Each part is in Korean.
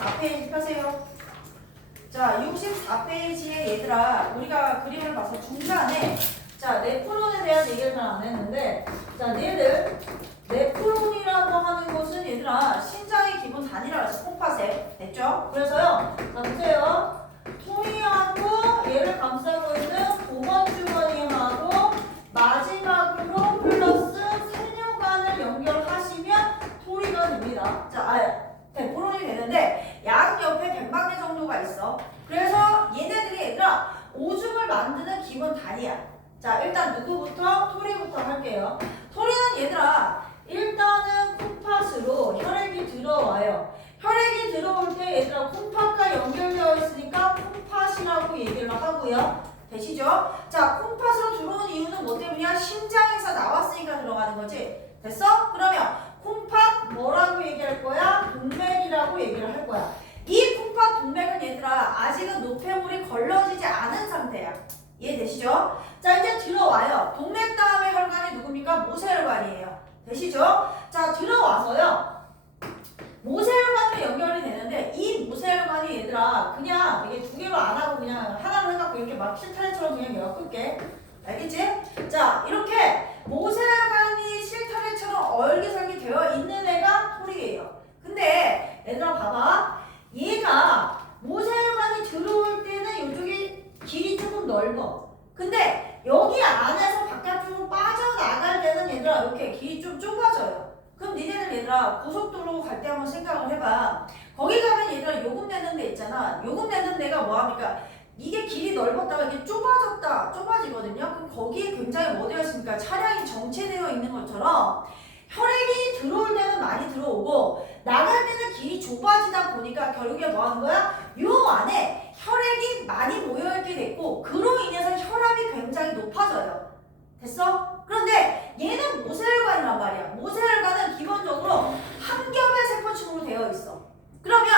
64페이지 펴세요. 자, 64페이지에 얘들아 우리가 그림을 봐서 중간에 자, 네프론에 대한 얘기를 잘 안 했는데 자, 얘들 네프론이라고 하는 것은 얘들아 신장의 기본 단위라고 해서 콩팥에 됐죠? 그래서요. 자, 보세요. 토리하고 얘를 감싸고 있는 보건주머니하고 마지막으로 플러스 세뇨관을 연결하시면 토리가 됩니다. 자, 네프론이 되는데 양옆에 100만 개 정도가 있어. 그래서 얘네들이 얘들아 오줌을 만드는 기본 단위야. 자, 일단 누구부터? 토리부터 할게요. 토리는 얘들아 일단은 콩팥으로 혈액이 들어와요. 혈액이 들어올 때 얘들아 콩팥과 연결되어 있으니까 콩팥이라고 얘기를 하고요. 되시죠? 자, 콩팥으로 들어오는 이유는 뭐 때문이야? 심장에서 나왔으니까 들어가는 거지. 됐어? 그러면 콩팥 뭐라고 얘기할 거야? 동맥이라고 얘기를 할 거야. 이 콩팥 동맥은 얘들아 아직은 노폐물이 걸러지지 않은 상태야. 이해되시죠? 자, 이제 들어와요. 동맥 다음에 혈관이 누굽니까? 모세혈관이에요. 되시죠? 자, 들어와서요. 모세혈관으로 연결이 되는데 이 모세혈관이 얘들아 그냥 이게 두 개로 안 하고 그냥 하나로 해갖고 이렇게 막 실타래처럼 그냥 엮을게. 알겠지? 자, 이렇게 모세혈관이 실타래처럼 얼기설기 되어 있는 애가 토리예요. 근데 얘들아 봐봐. 얘가 모세혈관이 들어올 때는 이쪽이 길이 조금 넓어. 근데 여기 안에서 바깥쪽으로 빠져나갈 때는 얘들아 이렇게 길이 좀 좁아져요. 그럼 니네들 얘들아 고속도로 갈 때 한번 생각을 해봐. 거기 가면 얘들아 요금 내는 데 있잖아. 요금 내는 데가 뭐합니까? 이게 길이 넓었다가 이게 좁아지거든요. 그럼 거기에 굉장히 뭐 되어 있습니까? 차량이 정체되어 있는 것처럼 혈액이 들어올 때는 많이 들어오고 나갈 때는 길이 좁아지다 보니까 결국에 뭐 하는 거야? 요 안에 혈액이 많이 모여있게 됐고 그로 인해서 혈압이 굉장히 높아져요. 됐어? 그런데 얘는 모세혈관이란 말이야. 모세혈관은 기본적으로 한 겹의 세포층으로 되어 있어. 그러면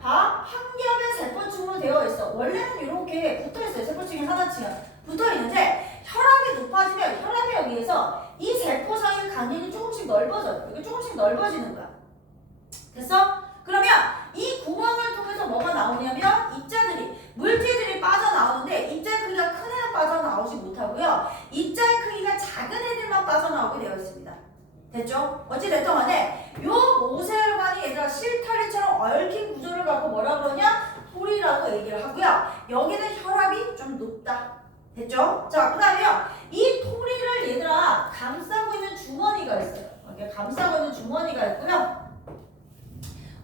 봐, 한 겹의 세포층으로 되어 있어. 원래는 이렇게 붙어있어요. 세포층이 하나쯤 붙어있는데 혈압이 높아지면 혈압에 의해서 이 세포 사이의 간격이 조금씩 넓어져요. 이게 조금씩 넓어지는 거야. 됐어? 그러면 이 구멍을 통해서 뭐가 나오냐면 입자들이 물질들이 빠져나오는데 입자의 크기가 큰 애는 빠져나오지 못하고요. 입자의 크기가 작은 애들만 빠져나오게 되어 있습니다. 됐죠? 어찌됐든 간에 요 모세혈관이 얘들아 실타래처럼 얽힌 구조를 갖고 뭐라 그러냐? 토리라고 얘기를 하고요. 여기는 혈압이 좀 높다. 됐죠? 자, 그 다음에요. 이 토리를 얘들아 감싸고 있는 주머니가 있어요. 이렇게 감싸고 있는 주머니가 있고요.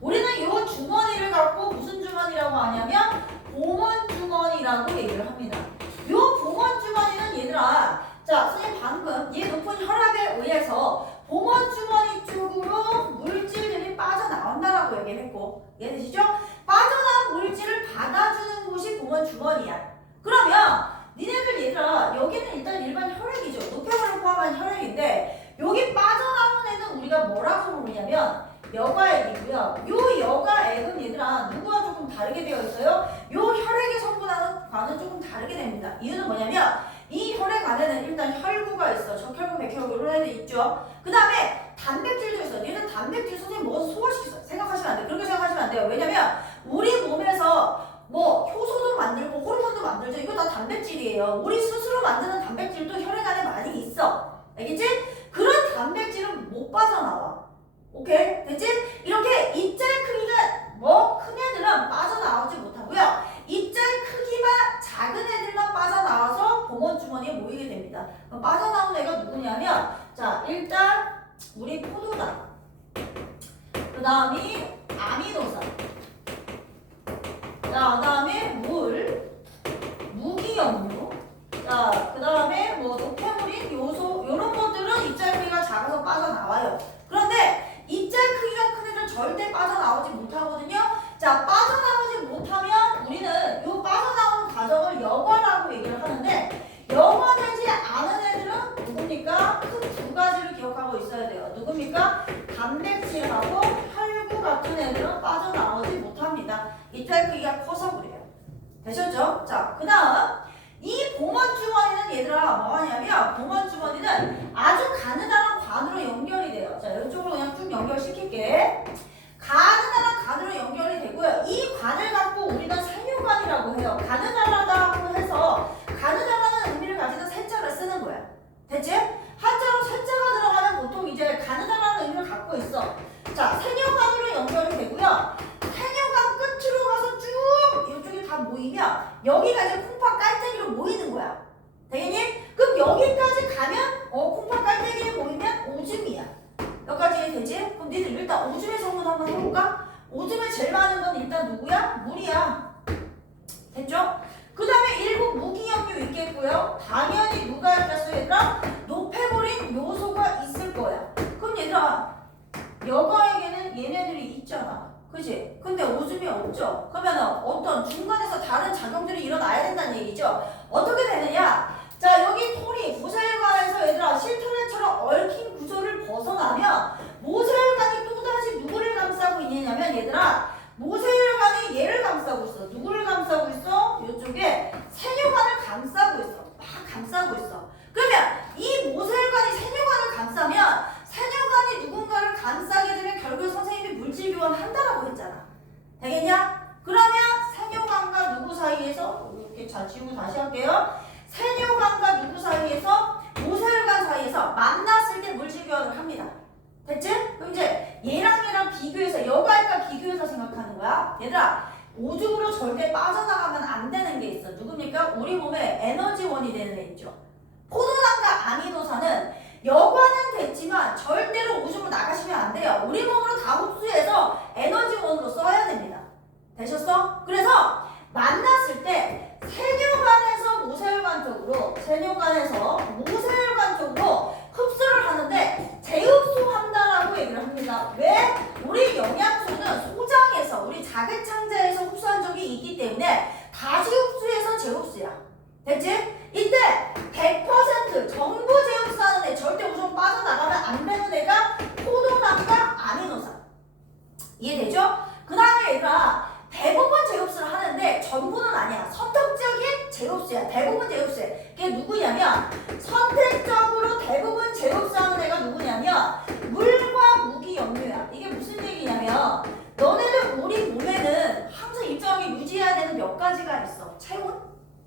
우리는 이 주머니를 갖고 무슨 주머니라고 하냐면 봉헌주머니라고 얘기를 합니다. 이 봉헌주머니는 얘들아 자, 선생님 방금 얘 높은 혈압에 의해서 봉헌주머니 쪽으로 물질들이 빠져나온다라고 얘기를 했고 이해되시죠? 빠져나온 물질을 받아주는 곳이 봉헌주머니야. 그러면 니네들 얘들아 여기는 일단 일반 혈액이죠. 노폐물을 포함한 혈액인데 여기 빠져나온 애는 우리가 뭐라고 부르냐면 여과액이고요. 요 여과액은 얘들아 누구와 조금 다르게 되어 있어요? 요 혈액의 성분과는 조금 다르게 됩니다. 이유는 뭐냐면 이 혈액 안에는 일단 혈구가 있어. 적혈구, 백혈구 이런 애들 있죠. 그 다음에 단백질도 있어. 얘는 단백질 선생님 먹어서 소화시켰어. 생각하시면 안 돼요. 그렇게 생각하시면 안 돼요. 왜냐면 우리 몸에서 뭐 효소도 만들고 호르몬도 만들죠. 이거 다 단백질이에요. 우리 스스로 만드는 단백질도 혈액 안에 많이 있어. 알겠지? 그런 단백질은 못 빠져나와. 오케이? 됐지? 이렇게 입자의 크기가 뭐 큰 애들은 빠져나오지 못하고요. 입자의 크기가 작은 애들만 빠져나와서 봉헌주머니에 모이게 됩니다. 그럼 빠져나온 애가 누구냐면 자, 일단 우리 포도당, 그 다음이 아미노산, 자, 그 다음에 물, 무기염료, 자, 그 다음에 뭐 노폐물인 요소, 요런 것들은 입자의 크기가 작아서 빠져나와요. 그런데 입자의 크기가 큰 애들 절대 빠져나오지 못하거든요. 자, 빠져나오지 못하면 우리는 요 빠져나오는 과정을 여과라고 얘기를 하는데 여과되지 않은 애들은 누굽니까? 큰 두 가지를 기억하고 있어야 돼요. 누굽니까? 단백질하고 혈구 같은 애들은 빠져나오지 못합니다. 입자의 크기가 커서 그래요. 되셨죠? 자, 그 다음 이 봉헌주머니는 얘들아 뭐하냐면 봉헌주머니는 아주 가느다란 관으로 연결이 돼요. 자, 이쪽으로 그냥 쭉 연결시킬게. 가느다란 관으로 연결이 되고요. 이 여기가 이제 콩팥 깔때기로 모이는 거야. 되겠니? 그럼 여기까지 가면 콩팥 깔때기에 모이면 오줌이야. 여기까지 되지? 그럼 니들 일단 오줌의 성분 한번 해볼까? 오줌에 제일 많은 건 일단 누구야? 물이야. 됐죠? 그 다음에 일부 무기염류 있겠고요. 당연히 누가 있겠어 얘들아? 높여버린 요소가 있을 거야. 그럼 얘들아 여가에게는 얘네들이 있잖아. 그치? 근데 오줌이 없죠? 그러면 어떤 중간에서 다른 작용들이 일어나야 된다는 얘기죠? 어떻게 되느냐? 자 여기 톨이 모세혈관에서 얘들아 실타래처럼 얽힌 구조를 벗어나면 모세혈관이 또다시 누구를 감싸고 있느냐면 얘들아 모세혈관이 얘를 감싸고 있어. 누구를 감싸고 있어? 이쪽에 세뇨관을 감싸고 있어. 막 감싸고 있어. 그러면 이 모세혈관이 세뇨관을 감싸면 세뇨관이 누군가를 감싸게 되면 결국 선생님이 물질 교환한다라고 했잖아. 되겠냐? 그러면 세뇨관과 누구 사이에서 이렇게 잘 지우고 다시 할게요. 세뇨관과 누구 사이에서 모세혈관 사이에서 만났을 때 물질 교환을 합니다. 됐지? 그럼 이제 얘랑 비교해서 여과일과 비교해서 생각하는 거야. 얘들아 오줌으로 절대 빠져나가면 안 되는 게 있어. 누굽니까? 우리 몸에 에너지원이 되는 애 있죠. 포도당과 아미노산은 여과는 됐지만 절대로 오줌으로 나가시면 안 돼요. 우리 몸으로 다 흡수해서 에너지원으로 써야 됩니다. 되셨어? 그래서 만났을 때 세뇨관에서 모세혈관 쪽으로 흡수를 하는데 재흡수한다라고 얘기를 합니다. 왜? 우리 영양소는 소장에서 우리 자극창자에서 흡수한 적이 있기 때문에 다시 흡수해서 재흡수야. 됐지? 이때 100% 전부 재흡수하는 애 절대 오줌 빠져나가면 안 되는 애가 포도당과 아미노산. 이해되죠? 그 다음에 얘들아 대부분 재흡수를 하는데 전부는 아니야. 선택적인 재흡수야. 대부분 재흡수야. 그게 누구냐면 선택적으로 대부분 재흡수하는 애가 누구냐면 물과 무기염류야. 이게 무슨 얘기냐면 너네들 우리 몸에는 항상 일정하게 유지해야 되는 몇 가지가 있어. 체온?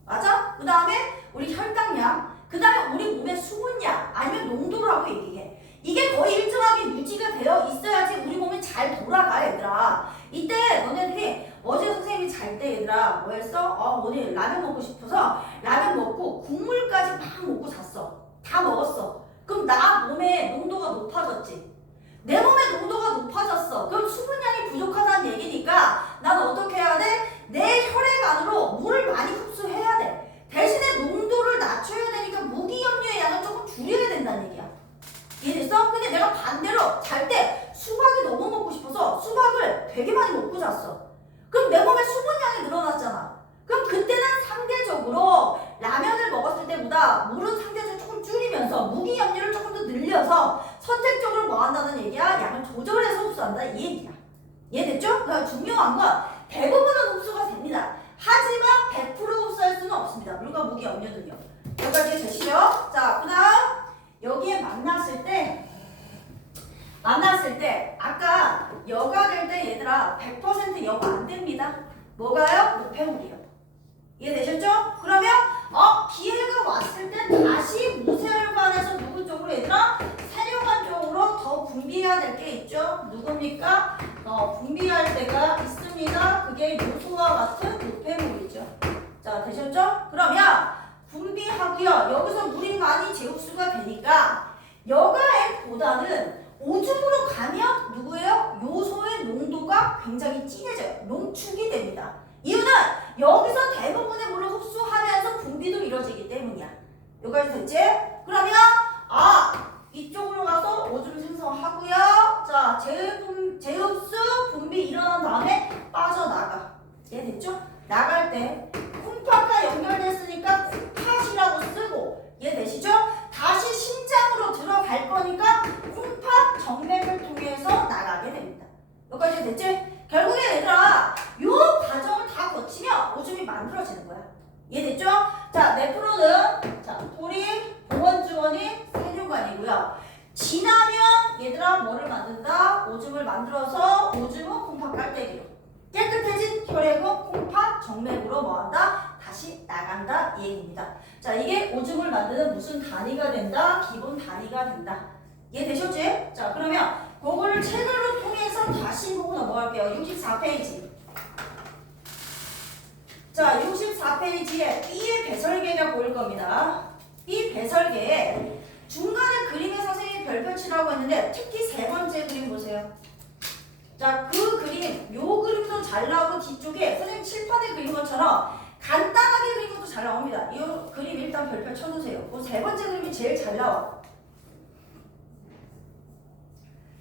맞아? 그 다음에 우리 혈당량, 그 다음에 우리 몸의 수분량 아니면 농도라고 얘기해. 이게 거의 일정하게 유지가 되어 있어야지 우리 몸이 잘 돌아가 얘들아. 이때 너네들이 어제 선생님이 잘 때 얘들아 뭐 했어? 오늘 라면 먹고 싶어서 라면 먹고 국물까지 막 먹고 잤어. 다 먹었어. 그럼 나 몸에 농도가 높아졌지. 내 몸의 농도가 높아졌어. 그럼 수분량이 부족하다는 얘기니까 나는 어떻게 해야 돼? 내 혈액 안으로 물을 많이 흡수해야 돼. 대신에 농도를 낮춰야 되니까 무기염류의 양을 조금 줄여야 된다는 얘기야. 이해됐어? 근데 내가 반대로 잘 때 수박이 너무 먹고 싶어서 수박을 되게 많이 먹고 잤어. 그럼 내 몸에 수분량이 늘어났잖아. 그럼 그때는 상대적으로 라면을 먹었을 때보다 물은 상대적으로 조금 줄이면서 무기염류를 조금 더 늘려서 선택적으로 뭐 한다는 얘기야? 양을 조절해서 흡수한다 이 얘기야. 이해됐죠? 그러니까 중요한 건 대부분은 흡수가 됩니다. 하지만 100% 흡수할 수는 없습니다. 물과 무기염류는요. 여기까지 되시죠? 자, 그 다음 여기에 만났을 때 아까 여가 될 때 얘들아 100% 여가 안 됩니다. 뭐가요? 노폐물이요. 이해되셨죠? 그러면 기회가 왔을 때 다시 모세혈관에서 누구 쪽으로 얘들아? 세뇨관 쪽으로 더 분비해야 될 게 있죠. 누굽니까? 분비할 때가 있습니다. 그게 요소와 같은 노폐물이죠. 자, 되셨죠? 그러면 분비하고요. 여기서 물이 많이 재흡수가 되니까 여가액보다는 오줌으로 가면 누구예요? 요소의 농도가 굉장히 진해져요. 농축이 됩니다. 이유는 여기서 대부분의 물을 흡수하면서 분비도 이루어지기 때문이야. 여기까지 됐지? 그러면 이쪽으로 가서 오줌 생성하고요. 자, 재흡수, 분비 일어난 다음에 빠져나가. 이해됐죠? 나갈 때 콩팥과 연결됐으니까 콩팥이라고 쓰고 이해되시죠? 다시 심장으로 들어갈 거니까 콩팥 정맥을 통해서 나가게 됩니다. 여기까지 됐지? 결국에 얘들아 요 과정을 다 거치면 오줌이 만들어지는 거야. 이해됐죠? 자, 네프론은 톨이, 봉원주원이, 세뇨관이고요. 지나면 얘들아 뭐를 만든다? 오줌을 만들어서 오줌은 콩팥 깔때기로 깨끗해진 혈액은 콩팥 정맥으로 뭐한다? 다시 나간다 이 얘기입니다. 자, 이게 오줌을 만드는 무슨 단위가 된다? 기본 단위가 된다. 이해되셨지? 자, 그러면 그거를 책으로 통해서 다시 보고 넘어갈게요. 64페이지. 자, 64페이지에 B의 배설계가 보일 겁니다. B 배설계에 중간에 그림에 선생님이 별표 치라고 했는데 특히 세 번째 그림 보세요. 자, 그 그림, 요 그림도 잘 나오고 뒤쪽에 선생님 칠판에 그린 것처럼 간단하게 그린 것도 잘 나옵니다. 이 그림 일단 별표 쳐주세요. 그 세 번째 그림이 제일 잘 나와.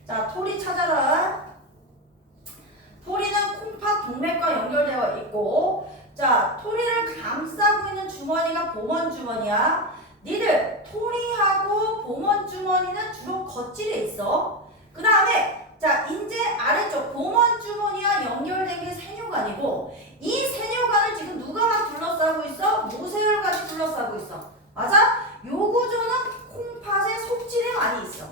자, 토리 찾아라. 토리는 콩팥 동맥과 연결되어 있고, 자, 토리를 감싸고 있는 주머니가 보먼 주머니야. 니들 토리하고 보먼 주머니는 주로 겉질에 있어. 그 다음에 자, 이제 아래쪽 보먼 주머니와 연결된 게 세뇨관이고, 이 세뇨관을 지금 누가 둘러싸고 있어? 모세혈관이 둘러싸고 있어. 맞아? 요 구조는 콩팥의 속질에 많이 있어.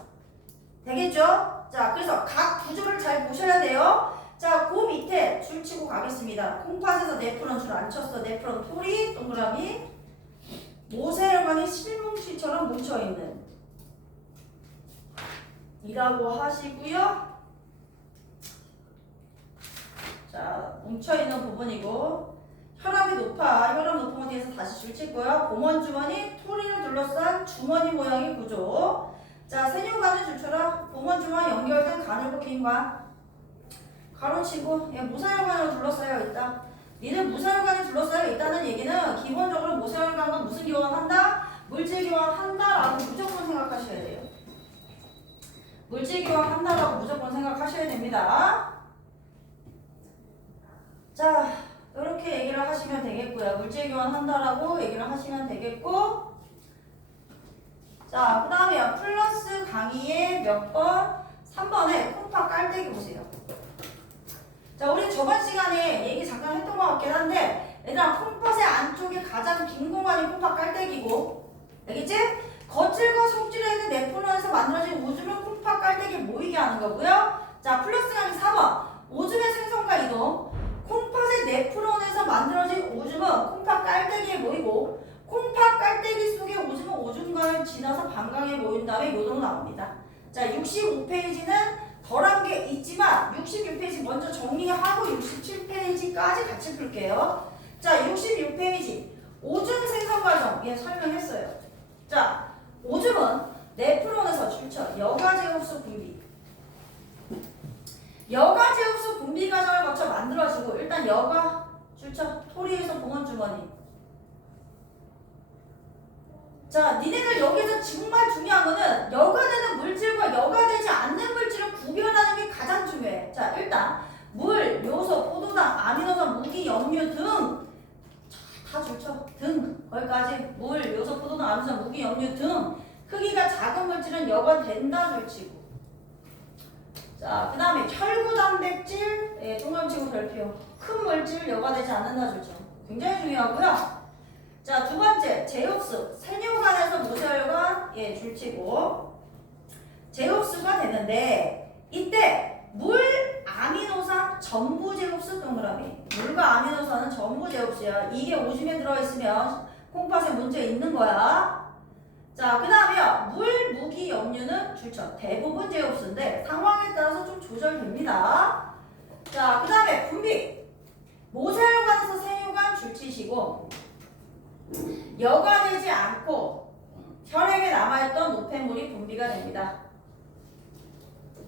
되겠죠? 자, 그래서 각 구조를 잘 보셔야 돼요. 자, 그 밑에 줄 치고 가겠습니다. 콩팥에서 네프론 줄 안 쳤어. 네프론 토리 동그라미 모세혈관이 실뭉치처럼 뭉쳐있는 이라고 하시고요. 자, 뭉쳐있는 부분이고 혈압이 높아. 혈압 높은 어디에서 다시 줄 칠 거야. 보먼 주머니, 토리를 둘러싼 주머니 모양의 구조. 자, 세뇨관을 줄쳐라. 보먼 주머니 연결된 가늘고 긴 관. 가로치고 얘 모세혈관으로 둘러싸여 있다. 니들 모세혈관을 둘러싸여 있다는 얘기는 기본적으로 모세혈관과 무슨 교환한다? 물질 교환한다라고 무조건 생각하셔야 돼요. 물질 교환한다라고 무조건 생각하셔야 됩니다. 자, 이렇게 얘기를 하시면 되겠고요. 물질 교환한다라고 얘기를 하시면 되겠고, 자, 그 다음에 플러스 강의의 몇 번? 3번에 콩팥 깔때기 보세요. 자, 우리 저번 시간에 얘기 잠깐 했던 것 같긴 한데, 얘들아, 콩팥의 안쪽에 가장 빈 공간이 콩팥 깔때기고, 알겠지? 겉질과 속질에 있는 네프론에서 만들어진 오줌을 콩팥 깔때기에 모이게 하는 거고요. 자, 플러스 강의 4번. 오줌의 생성과 이동. 콩팥의 네프론에서 만들어진 오줌은 콩팥 깔때기에 모이고, 콩팥 깔때기 속의 오줌은 오줌관을 지나서 방광에 모인 다음에 요동 나옵니다. 자, 65페이지는 덜한 게 있지만 66페이지 먼저 정리하고 67페이지까지 같이 풀게요. 자, 66페이지 오줌 생성 과정 예, 설명했어요. 자, 오줌은 네프론에서 출처 여가제흡수 분비. 여가제흡수 분비 과정을 거쳐 만들어지고 일단 여가 출처 토리에서 보먼 주머니. 자, 니네들 여기서 정말 중요한 거는 여가되는 물질과 여가되지 않는 물질을 구별하는 게 가장 중요해. 자, 일단 물, 요소, 포도당, 아미노산, 무기, 염류 등 다 줄쳐. 등 거기까지 물, 요소, 포도당, 아미노산, 무기, 염류 등 크기가 작은 물질은 여가된다 줄치고. 자, 그 다음에 혈구 단백질, 예, 동그라미치고 별표. 큰 물질 여가되지 않는다 줄쳐. 굉장히 중요하고요. 자, 두 번째, 제흡수. 세뇨관에서 모세혈관, 예, 줄치고. 제흡수가 되는데, 이때 물, 아미노산, 전부 제흡수 동그라미. 물과 아미노산은 전부 제흡수야. 이게 오줌에 들어있으면 콩팥에 문제 있는 거야. 자, 그 다음에요. 물, 무기, 염류는 줄쳐. 대부분 제흡수인데, 상황에 따라서 좀 조절됩니다. 자, 그 다음에 분비. 모세혈관에서 세뇨관 줄치시고, 여과되지 않고 혈액에 남아있던 노폐물이 분비가 됩니다.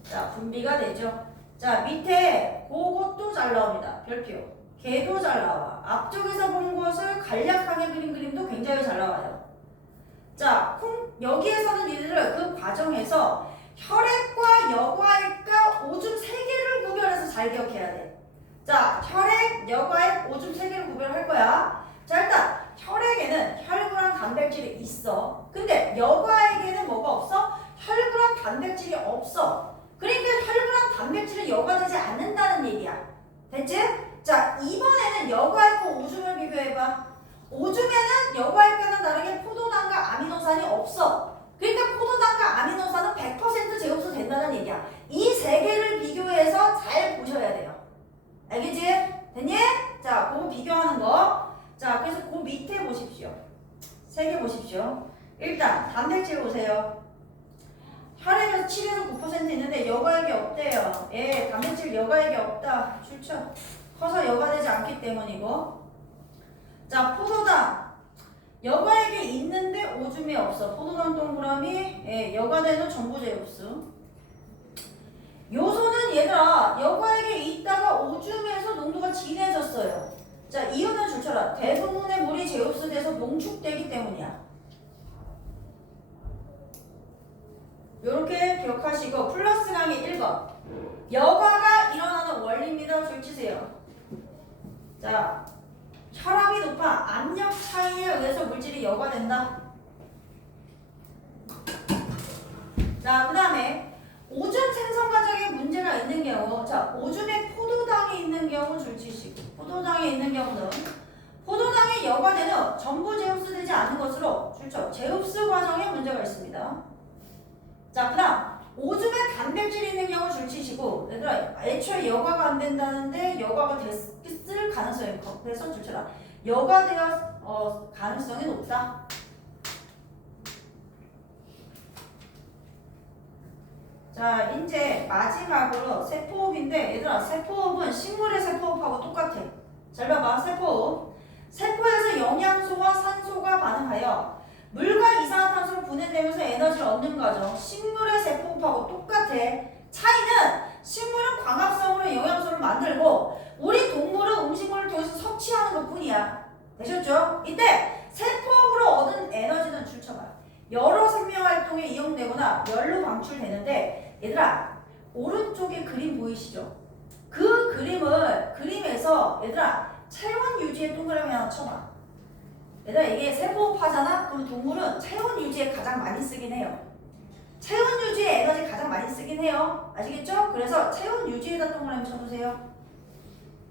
자, 분비가 되죠. 자, 밑에 그것도 잘 나옵니다. 별표. 걔도 잘 나와. 앞쪽에서 본 것을 간략하게 그린 그림도 굉장히 잘 나와요. 자, 여기에서는 이들을 그 과정에서 혈액과 여과액과 오줌 3개를 구별해서 잘 기억해야 돼. 자, 혈액, 여과액, 오줌 3개를 구별할 거야. 자, 일단 혈액에는 혈구랑 단백질이 있어. 근데 여과액에는 뭐가 없어? 혈구랑 단백질이 없어. 그러니까 혈구랑 단백질은 여과되지 않는다는 얘기야. 됐지? 자, 이번에는 여과액과 오줌을 비교해봐. 오줌에는 여과액과는 다르게 포도당과 아미노산이 없어. 그러니까 포도당과 아미노산은 100% 제흡수 된다는 얘기야. 이 세 개를 비교해서 잘 보셔야 돼요. 알겠지? 됐니? 자, 그거 비교하는 거. 자, 그래서 그 밑에 보십시오. 3개 보십시오. 일단 단백질 보세요. 혈액에서 7에서 9% 있는데 여과액이 없대요. 예, 단백질 여과액이 없다. 출처. 커서 여과되지 않기 때문이고. 자, 포도당. 여과액이 있는데 오줌이 없어. 포도당 동그라미, 여과되는 전부제흡수. 요소는 얘들아, 여과액에 있다가 오줌에서 농도가 진해졌어요. 자, 이유는 줄쳐라. 대부분의 물이 재흡수돼서 농축되기 때문이야. 요렇게 기억하시고, 플러스 강의 1번. 여과가 일어나는 원리입니다. 줄치세요. 자, 혈압이 높아 압력 차이에 의해서 물질이 여과된다. 자, 그 다음에 오줌 생성 과정에 문제가 있는 경우, 자, 오줌에 포도당이 있는 경우 줄치시고, 포도당이 있는 경우는 포도당이 여과되는 전부 재흡수되지 않는 것으로 줄쳐 재흡수 과정에 문제가 있습니다. 자, 그 다음 오줌에 단백질이 있는 경우 줄치시고, 얘들아 애초에 여과가 안 된다는데 여과가 됐을 가능성이 커. 그래서 줄쳐라. 여과될 가능성이 높다. 자, 이제 마지막으로 세포호흡인데, 얘들아 세포호흡은 식물의 세포호흡하고 똑같아. 잘 봐봐. 세포호흡. 세포에서 영양소와 산소가 반응하여 물과 이산화탄소를 분해되면서 에너지를 얻는 과정. 식물의 세포호흡하고 똑같아. 차이는 식물은 광합성으로 영양소를 만들고 우리 동물은 음식물을 통해서 섭취하는 것 뿐이야. 되셨죠? 이때 세포호흡으로 얻은 에너지는 줄쳐봐. 여러 생명활동에 이용되거나 열로 방출되는데, 얘들아 오른쪽에 그림 보이시죠? 그 그림에서 얘들아 체온 유지에 동그라미 하나 쳐봐. 얘들아 이게 세포호흡하잖아? 그럼 동물은 체온 유지에 가장 많이 쓰긴 해요. 체온 유지에 에너지 가장 많이 쓰긴 해요. 아시겠죠? 그래서 체온 유지에다 동그라미 쳐주세요.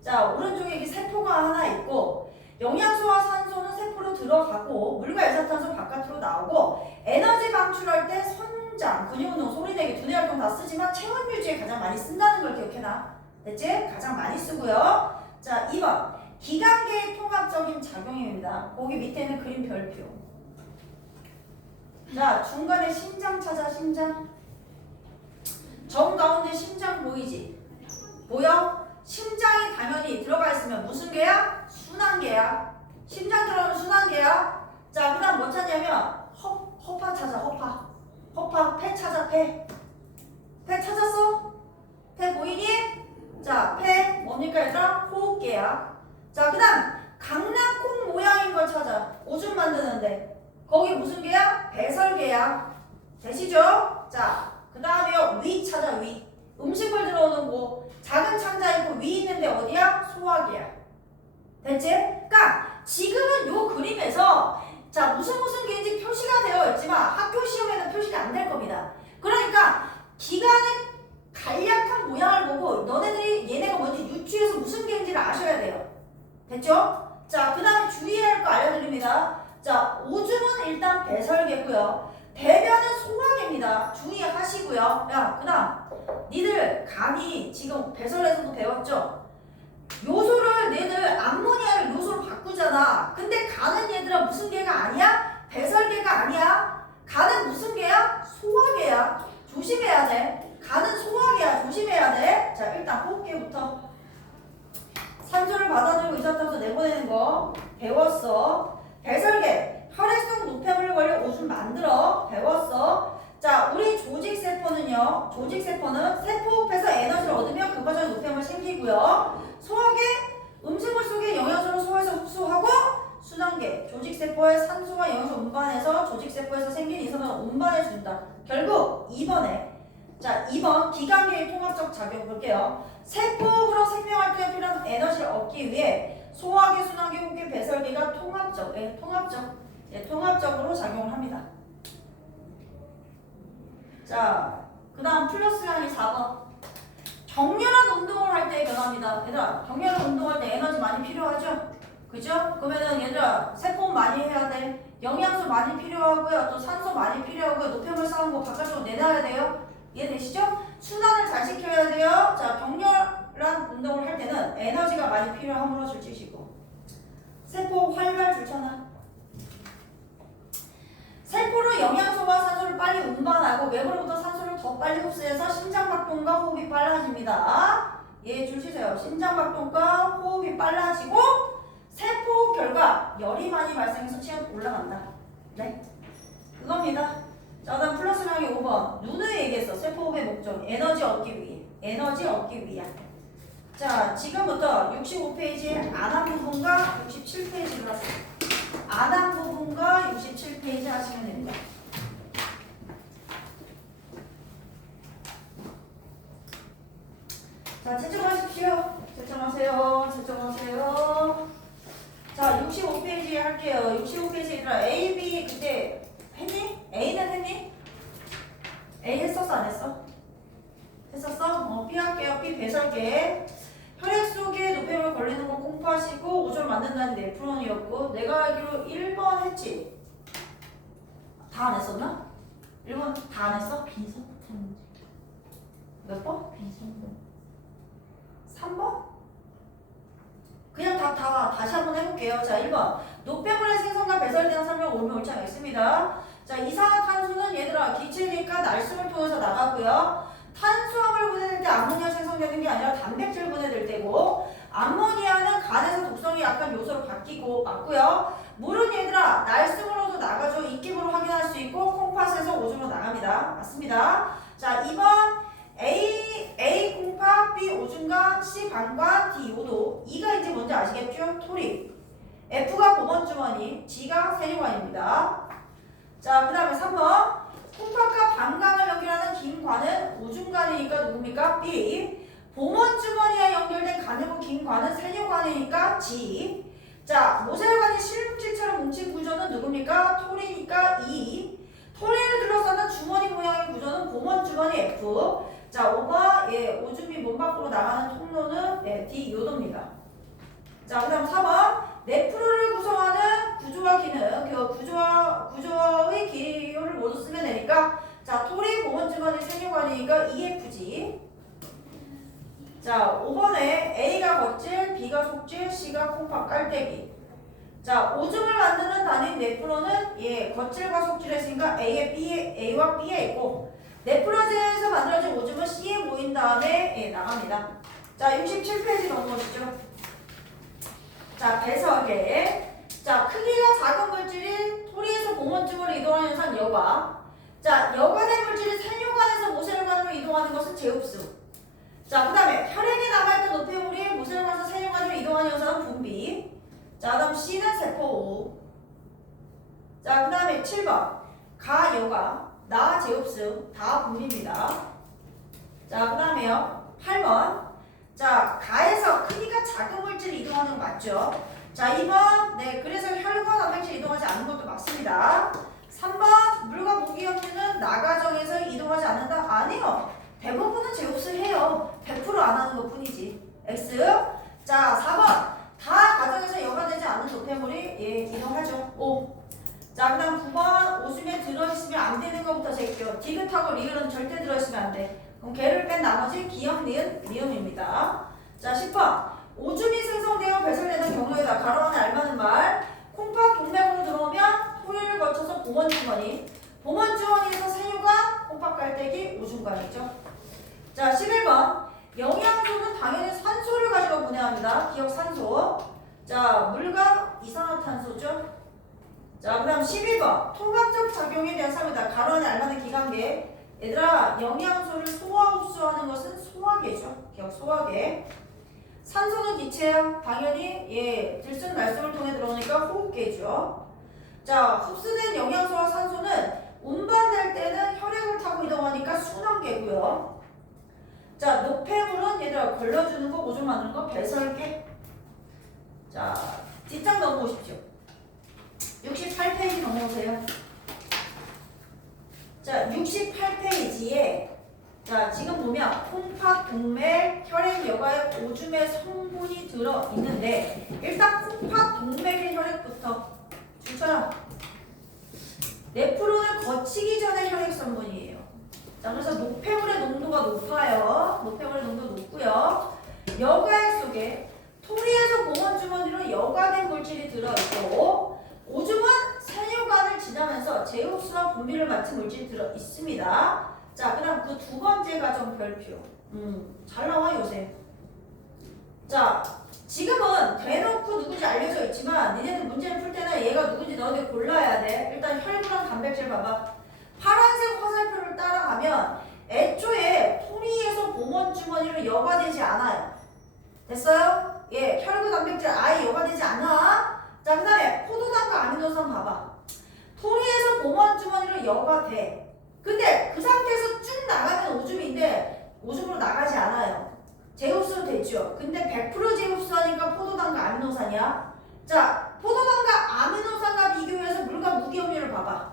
자, 오른쪽에 이게 세포가 하나 있고, 영양소와 산소는 세포로 들어가고 물과 이산화탄소 바깥으로 나오고, 에너지 방출할 때 선장, 근육운동, 소리내기, 두뇌활동 다 쓰지만 체온 유지에 가장 많이 쓴다는 걸 기억해놔. 됐지? 가장 많이 쓰고요. 자, 2번 기관계의 통합적인 작용입니다. 거기 밑에 있는 그림 별표. 자, 중간에 심장 찾아. 심장. 정 가운데 심장 보이지? 보여? 심장이 당연히 들어가 있으면 무슨 개야? 순환계야. 심장 들어가면 순환계야. 자, 그 다음 뭐 찾냐면 허파 찾아. 허파. 폐 찾아. 폐 찾았어? 폐 보이니? 자, 폐 뭡니까 얘들아? 호흡계야. 자, 그 다음 강낭콩 모양인 걸 찾아. 오줌 만드는데 거기 무슨 개야? 배설계야. 되시죠? 자, 그 다음에 위 찾아. 위. 음식물 들어오는 곳. 작은 창자 있고 위 있는데 어디야? 소화기야. 됐지? 그러니까 지금은 요 그림에서 자 무슨 개인지 표시가 되어 있지만 학교 시험에는 표시가 안 될 겁니다. 그러니까 기관의 간략한 모양을 보고 너네들이 얘네가 뭔지 유추해서 무슨 개인지를 아셔야 돼요. 됐죠? 자, 그 다음에 주의해야 할 거 알려드립니다. 자, 오줌은 일단 배설계고요. 배변은 소화계입니다. 주의하시고요. 야, 그 다음 니들 간이 지금 배설에서도 배웠죠? 요소를 얘들 암모니아를 요소로 바꾸잖아. 근데 간은 얘들아 무슨 계가 아니야? 배설계가 아니야. 간은 무슨 계야? 소화계야. 조심해야 돼. 간은 소화계야. 조심해야 돼. 자, 일단 호흡계부터. 산소를 받아들이고 이산화탄소 내보내는 거 배웠어. 배설계. 혈액성 노폐물을 걸려 오줌 만들어. 배웠어. 자, 우리 조직세포는요. 조직세포는 세포호흡에서 에너지를 얻으면 그 과정에 노폐물 생기고요. 소화계, 음식물 속에 영양소를 소화해서 흡수하고, 순환계, 조직세포의 산소와 영양소 운반해서 조직세포에서 생긴 이산화탄소를 운반해준다. 결국 2번에 자, 2번 기관계의 통합적 작용 볼게요. 세포호흡으로 생명활동에 필요한 에너지를 얻기 위해 소화계, 순환계, 호흡계, 배설계가 통합적으로 작용을 합니다. 자, 그 다음 플러스 강의 4번. 격렬한 운동을 할 때의 변화입니다. 얘들아, 격렬한 운동할 때 에너지 많이 필요하죠? 그죠? 그러면은 얘들아, 세포 많이 해야 돼. 영양소 많이 필요하고요. 또 산소 많이 필요하고요. 노폐물 쌓은 거 바깥으로 내놔야 돼요. 이해되시죠? 순환을 잘 시켜야 돼요. 자, 격렬한 운동을 할 때는 에너지가 많이 필요함으로 줄치시고. 세포 활발 줄쳐놔. 세포로 영양소와 산소를 빨리 운반하고 외부로부터 산소를 더 빨리 흡수해서 심장박동과 호흡이 빨라집니다. 예, 줄치세요. 심장박동과 호흡이 빨라지고 세포 결과 결과 열이 많이 발생해서 체온 올라간다. 네, 그겁니다. 자, 다음 플러스 항의 5번. 누누이 얘기했어. 세포호흡의 목적. 에너지 얻기 위해. 에너지 얻기 위해. 자, 지금부터 65페이지에 안 한 부분과 67페이지 들어왔어요. 안 한 부분과 67페이지 하시면 됩니다. 자, 채점하십시오. 채점하세요. 채점하세요. 자, 65페이지 할게요. 65페이지 얘들아, A, B 그때 했니? A는 했니? A 했었어? 안 했어? 했었어? B 할게요. B 배설계. 혈액 속에 노폐물 걸리는 거 공부하시고 5절 만든다는 데 F론이었고 내가 알기로 1번 했지? 다 안 했었나? 1번 다 안 했어? 비석탄 몇 번? 비석탄 3번? 그냥 다시 한번 해볼게요. 자, 1번. 노폐물의 생성과 배설에 대한 설명 옳으면 옳지 않겠습니다. 자, 이산화탄소는 얘들아 기체니까 날숨을 통해서 나가고요. 탄수화물 분해될 때 암모니아 생성되는 게 아니라 단백질 분해될 때고 암모니아는 간에서 독성이 약한 요소로 바뀌고 맞고요. 물은 얘들아 날숨으로도 나가죠. 입김으로 확인할 수 있고 콩팥에서 오줌으로 나갑니다. 맞습니다. 자, 2번 A 콩팥, B 오줌관, C 방관, D 요도. E가 이제 뭔지 아시겠죠? 토리. F가 보건 주머니, G가 세류관입니다. 자, 그 다음에 3번 콩팥과 방광을 연결하는 긴 관은 오줌관이니까 누굽니까? B. 보건 주머니에 연결된 가늘고 긴 관은 세류관이니까 G. 자, 모세혈관이 실물질처럼 뭉친 구조는 누굽니까? 토리니까 E. 토리를 둘러싸는 주머니 모양의 구조는 보건 주머니 F. 자, 5번 오줌이 몸 밖으로 나가는 통로는 D 요도입니다. 자, 그 다음 4번 네프로를 구성하는 구조와 기능, 그 구조의 기호를 모두 쓰면 되니까 자, 토리, 보건주머니, 세류관이니까 EFG. 자, 5번에 A가 겉질, B가 속질, C가 콩팥 깔때기. 자, 오줌을 만드는 단위인 네프로는 겉질과 속질에 있으니까 A와 B에 있고 네프로제에서 만들어진 오줌은 C에 모인 다음에 나갑니다. 자, 67페이지 넘어오시죠. 자, 배설계. 자, 크기가 작은 물질이 토리에서 보건증으로 이동하는 현상 여과. 자, 여과된 물질이 세류관에서 모세혈관으로 이동하는 것은 제흡수. 자, 그 다음에 혈액에 남아있던 노폐물이 모세혈관에서 세류관으로 이동하는 현상은 분비. 자, 그 다음 C는 세포호흡. 자, 그 다음에 7번 가 여과, 나 제흡수 다 분비입니다. 자, 그 다음에요 8번. 자, 가에서 크기가 작은 물질이 이동하는 거 맞죠? 자, 2번 그래서 혈관 단백질이 이동하지 않는 것도 맞습니다. 3번 물과 무기염류는 나가정에서 이동하지 않는다? 아니요. 대부분은 제흡수해요. 100% 안 하는 것 뿐이지. X. 자, 4번 다 가정에서 여과되지 않는 노폐물이 이동하죠. O. 자, 그 다음 9번 오줌에 들어있으면 안 되는 것부터 제껴. 디귿하고 리을은 절대 들어있으면 안 돼. 그럼 개를 뺀 나머지 기역, 니은, 미음입니다. 자, 10번 오줌이 생성되어 배설되는 경우에다 가로 안에 알맞은 말 콩팥 동맥으로 들어오면 토리를 거쳐서 보건주머니, 보건주머니에서 세류관, 콩팥 깔때기, 오줌관이죠. 자, 11번 영양소는 당연히 산소를 가지고 분해합니다. 기억 산소. 자, 물과 이산화탄소죠. 자, 그 다음 12번 통합적 작용에 대한 사유다. 가로 안에 알맞은 기관계. 얘들아, 영양소를 소화 흡수하는 것은 소화계죠. 기억 소화계. 산소는 기체야. 당연히 들숨 날숨을 통해 들어오니까 호흡계죠. 자, 흡수된 영양소와 산소는 운반될 때는 혈액을 타고 이동하니까 순환계고요. 자, 노폐물은 얘들아 걸러주는 거, 오줌 만드는 거 배설계. 자, 뒷장 넘어오십시오. 68페이지 넘어오세요. 자, 68페이지에 자, 지금 보면 콩팥, 동맥, 혈액, 여과에 오줌의 성분이 들어있는데 일단 콩팥, 동맥의 혈액부터 줄쳐요. 네프론을 거치기 전에 혈액 성분이에요. 자, 그래서 노폐물의 농도가 높아요. 노폐물의 농도 높고요. 여과액 속에 토리에서 보건주머니로 여과된 물질이 들어있고 오줌은 세류관을 지나면서 제흡수와 분비를 마친 물질이 들어있습니다. 자, 그 다음 그 두 번째 과정 별표. 잘 나와 요새. 자, 지금은 대놓고 누군지 알려져 있지만 니네들 문제를 풀 때는 얘가 누군지 너희들 골라야 돼. 일단 혈구랑 단백질 봐봐. 파란색 화살표를 따라가면 애초에 토리에서 봄원 주머니로 여과 되지 않아요. 됐어요? 예, 혈구 단백질 아예 여과 되지 않아. 자, 그 다음에 포도당과 아미노산 봐봐. 토리에서 봄원 주머니로 여과 돼. 근데 그 상태에서 쭉 나가면 오줌인데 오줌으로 나가지 않아요. 제흡수 됐죠. 근데 100% 제흡수하니까 포도당과 아미노산이야. 자, 포도당과 아미노산과 비교해서 물과 무기염료를 봐봐.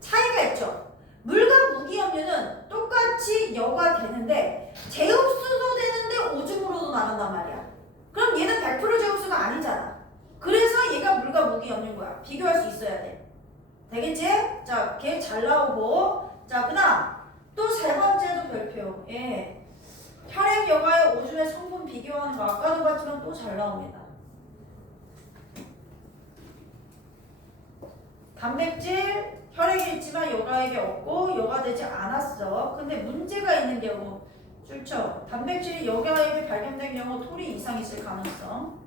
차이가 있죠. 물과 무기염료는 똑같이 여과 되는데 제흡수도 되는데 오줌으로도 나간단 말이야. 그럼 얘는 100% 제흡수가 아니잖아. 그래서 얘가 물과 무기염료인 거야. 비교할 수 있어야 돼. 되겠지? 자, 걔 잘 나오고. 자, 그 다음 또 세 번째도 별표. 예. 혈액 여과의 오줌의 성분 비교하는 거 아까도 봤지만 또 잘 나옵니다. 단백질 혈액에 있지만 여과액이 없고 여과되지 않았어. 근데 문제가 있는 경우 줄쳐 단백질이 여과액에 발견된 경우 토리 이상 있을 가능성.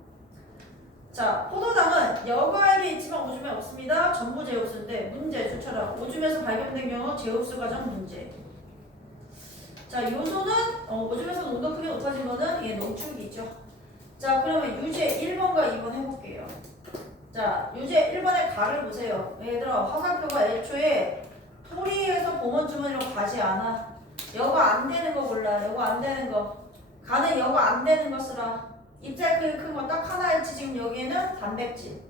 자, 포도당은 여과액에 있지만 오줌에 없습니다. 전부 제흡수인데 문제 줄쳐라. 오줌에서 발견된 경우 제흡수 과정 문제. 자, 요소는 오줌에서 농도 크게 높아진 거는 이게 농축이죠. 자, 그러면 유제 1번과 2번 해볼게요. 자, 유제 1번의 가를 보세요. 얘들아, 화살표가 애초에 토리에서 봄원 주머니로 가지 않아. 여과 안 되는 거 골라. 여과 안 되는 거. 가는 여과 안 되는 거 쓰라. 입자 크기 큰 거 딱 하나 있지. 지금 여기에는 단백질.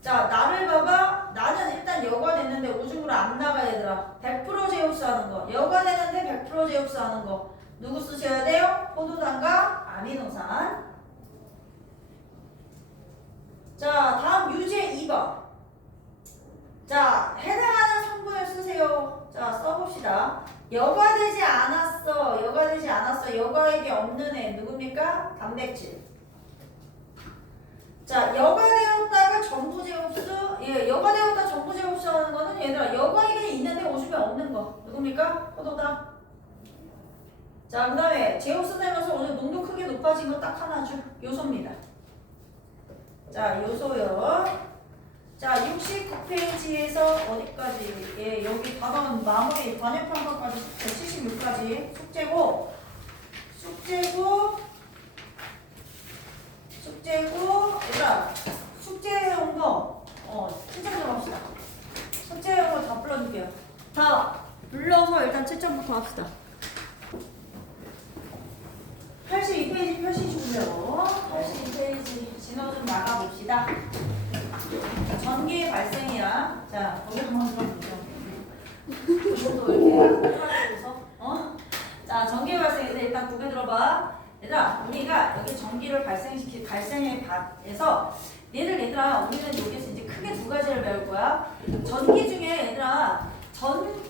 자, 나를 봐봐. 나는 일단 여과 됐는데 오줌으로 안 나가 얘들아. 100% 제흡수하는 거. 여과 되는데 100% 제흡수하는 거. 누구 쓰셔야 돼요? 포도당과 아미노산. 자, 다음 유제 2번. 자, 해당하는 성분을 쓰세요. 자, 써봅시다. 여과되지 않았어. 여과되지 않았어. 여과액이 없는 애 누굽니까? 단백질. 자, 여과되었다가 전부 제흡수. 예, 여과되었다 전부 제흡수 하는 거는 얘들아 여과액이 있는데 오줌에 없는 거 누굽니까? 포도당. 자, 그 다음에 제흡수 되면서 오늘 농도 크게 높아진 거 딱 하나죠. 요소입니다. 자, 요소요. 자, 69페이지에서 어디까지? 예, 여기 답안 마무리 관여평가까지 176까지 숙제고, 얘들아, 숙제해온 거, 채점 좀 합시다. 숙제해온 거 다 불러줄게요. 다 불러서 일단 채점부터 합시다. 82페이지 표시 주고요. 82페이지 진호 좀 나가봅시다. 전기 발생이야. 자, 거기 한번 들어보죠. 그것도 이렇게 하고서 자, 전기 발생인데 일단 고개 들어봐. 얘들아, 우리가 여기 전기를 발생에 해서 얘들아, 우리는 여기서 이제 크게 두 가지를 배울 거야. 전기 중에 얘들아,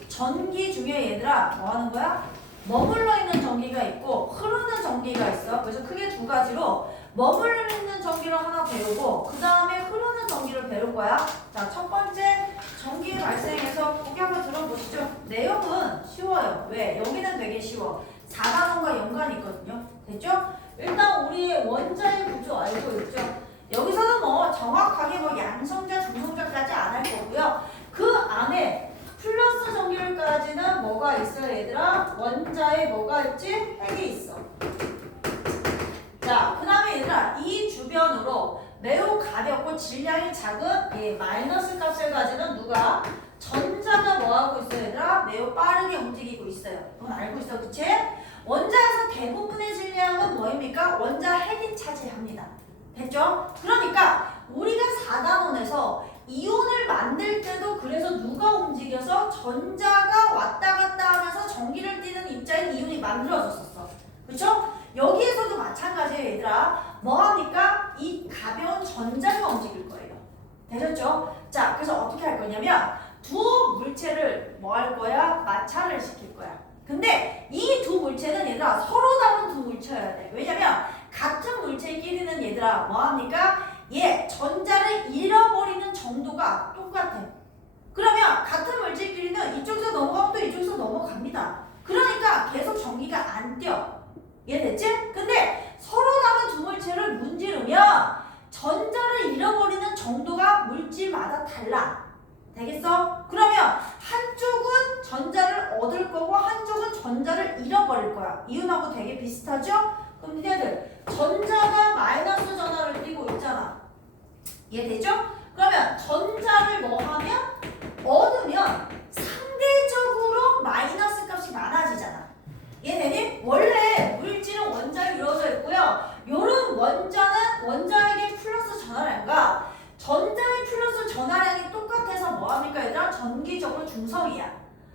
전기 중에 얘들아, 뭐 하는 거야? 머물러 있는 전기가 있고 흐르는 전기가 있어. 그래서 크게 두 가지로 머물러 있는 전기를 하나 배우고 그 다음에 흐르는 전기를 배울 거야. 자, 첫 번째 전기 발생해서 고개 한번 들어보시죠. 내용은 쉬워요. 왜? 여기는 되게 쉬워. 4단원과 연관이 있거든요. 됐죠? 일단 우리의 원자의 구조 알고 있죠? 여기서는 뭐 정확하게 뭐 양성자, 중성자까지 안 할 거고요. 그 안에 플러스 전기율까지는 뭐가 있어요, 얘들아? 원자에 뭐가 있지? 핵이 있어. 자, 그 다음에 얘들아, 이 주변으로 매우 가볍고 질량이 작은 마이너스 값을 가지는 누가? 전자가 뭐하고 있어요, 얘들아? 매우 빠르게 움직이고 있어요. 그건 알고 있어, 그치? 원자에서 대부분의 질량은 뭐입니까? 원자 핵이 차지합니다. 됐죠? 그러니까 우리가 4단원에서 이온을 만들 때도 그래서 누가 움직여서 전자가 왔다 갔다 하면서 전기를 띠는 입자인 이온이 만들어졌었어. 그쵸? 여기에서도 마찬가지예요, 얘들아. 뭐합니까? 이 가벼운 전자가 움직일 거예요. 되셨죠? 자, 그래서 어떻게 할 거냐면 두 물체를 뭐 할 거야? 마찰을 시킬 거야. 근데 이 두 물체는 얘들아 서로 다른 두 물체여야 돼. 왜냐면 같은 물체끼리는 얘들아 뭐합니까? 전자를 잃어버리는 정도가 똑같아. 그러면 같은 물질끼리는 이쪽에서 넘어가면 또 이쪽에서 넘어갑니다. 그러니까 계속 전기가 안 뛰어. 이해됐지? 근데 서로 다른 두 물체를 문지르면 전자를 잃어버리는 정도가 물질마다 달라. 되겠어? 그러면 한쪽은 전자를 얻을 거고 한쪽은 전자를 잃어버릴 거야. 이윤하고 되게 비슷하죠? 그럼 니네들 전자가 마이너스 전하를 띠고 있잖아. 이해되죠? 그러면 전자를 뭐 하면? 얻으면 상대적으로 마이너스 값이 많아지잖아. 이해되니? 원래 물질은 원자로 이루어져 있고요. 요런 원자는 원자에게 플러스 전하량과 전자의 플러스 전하량이 똑같아서 뭐합니까 얘들아? 전기적으로 중성이야.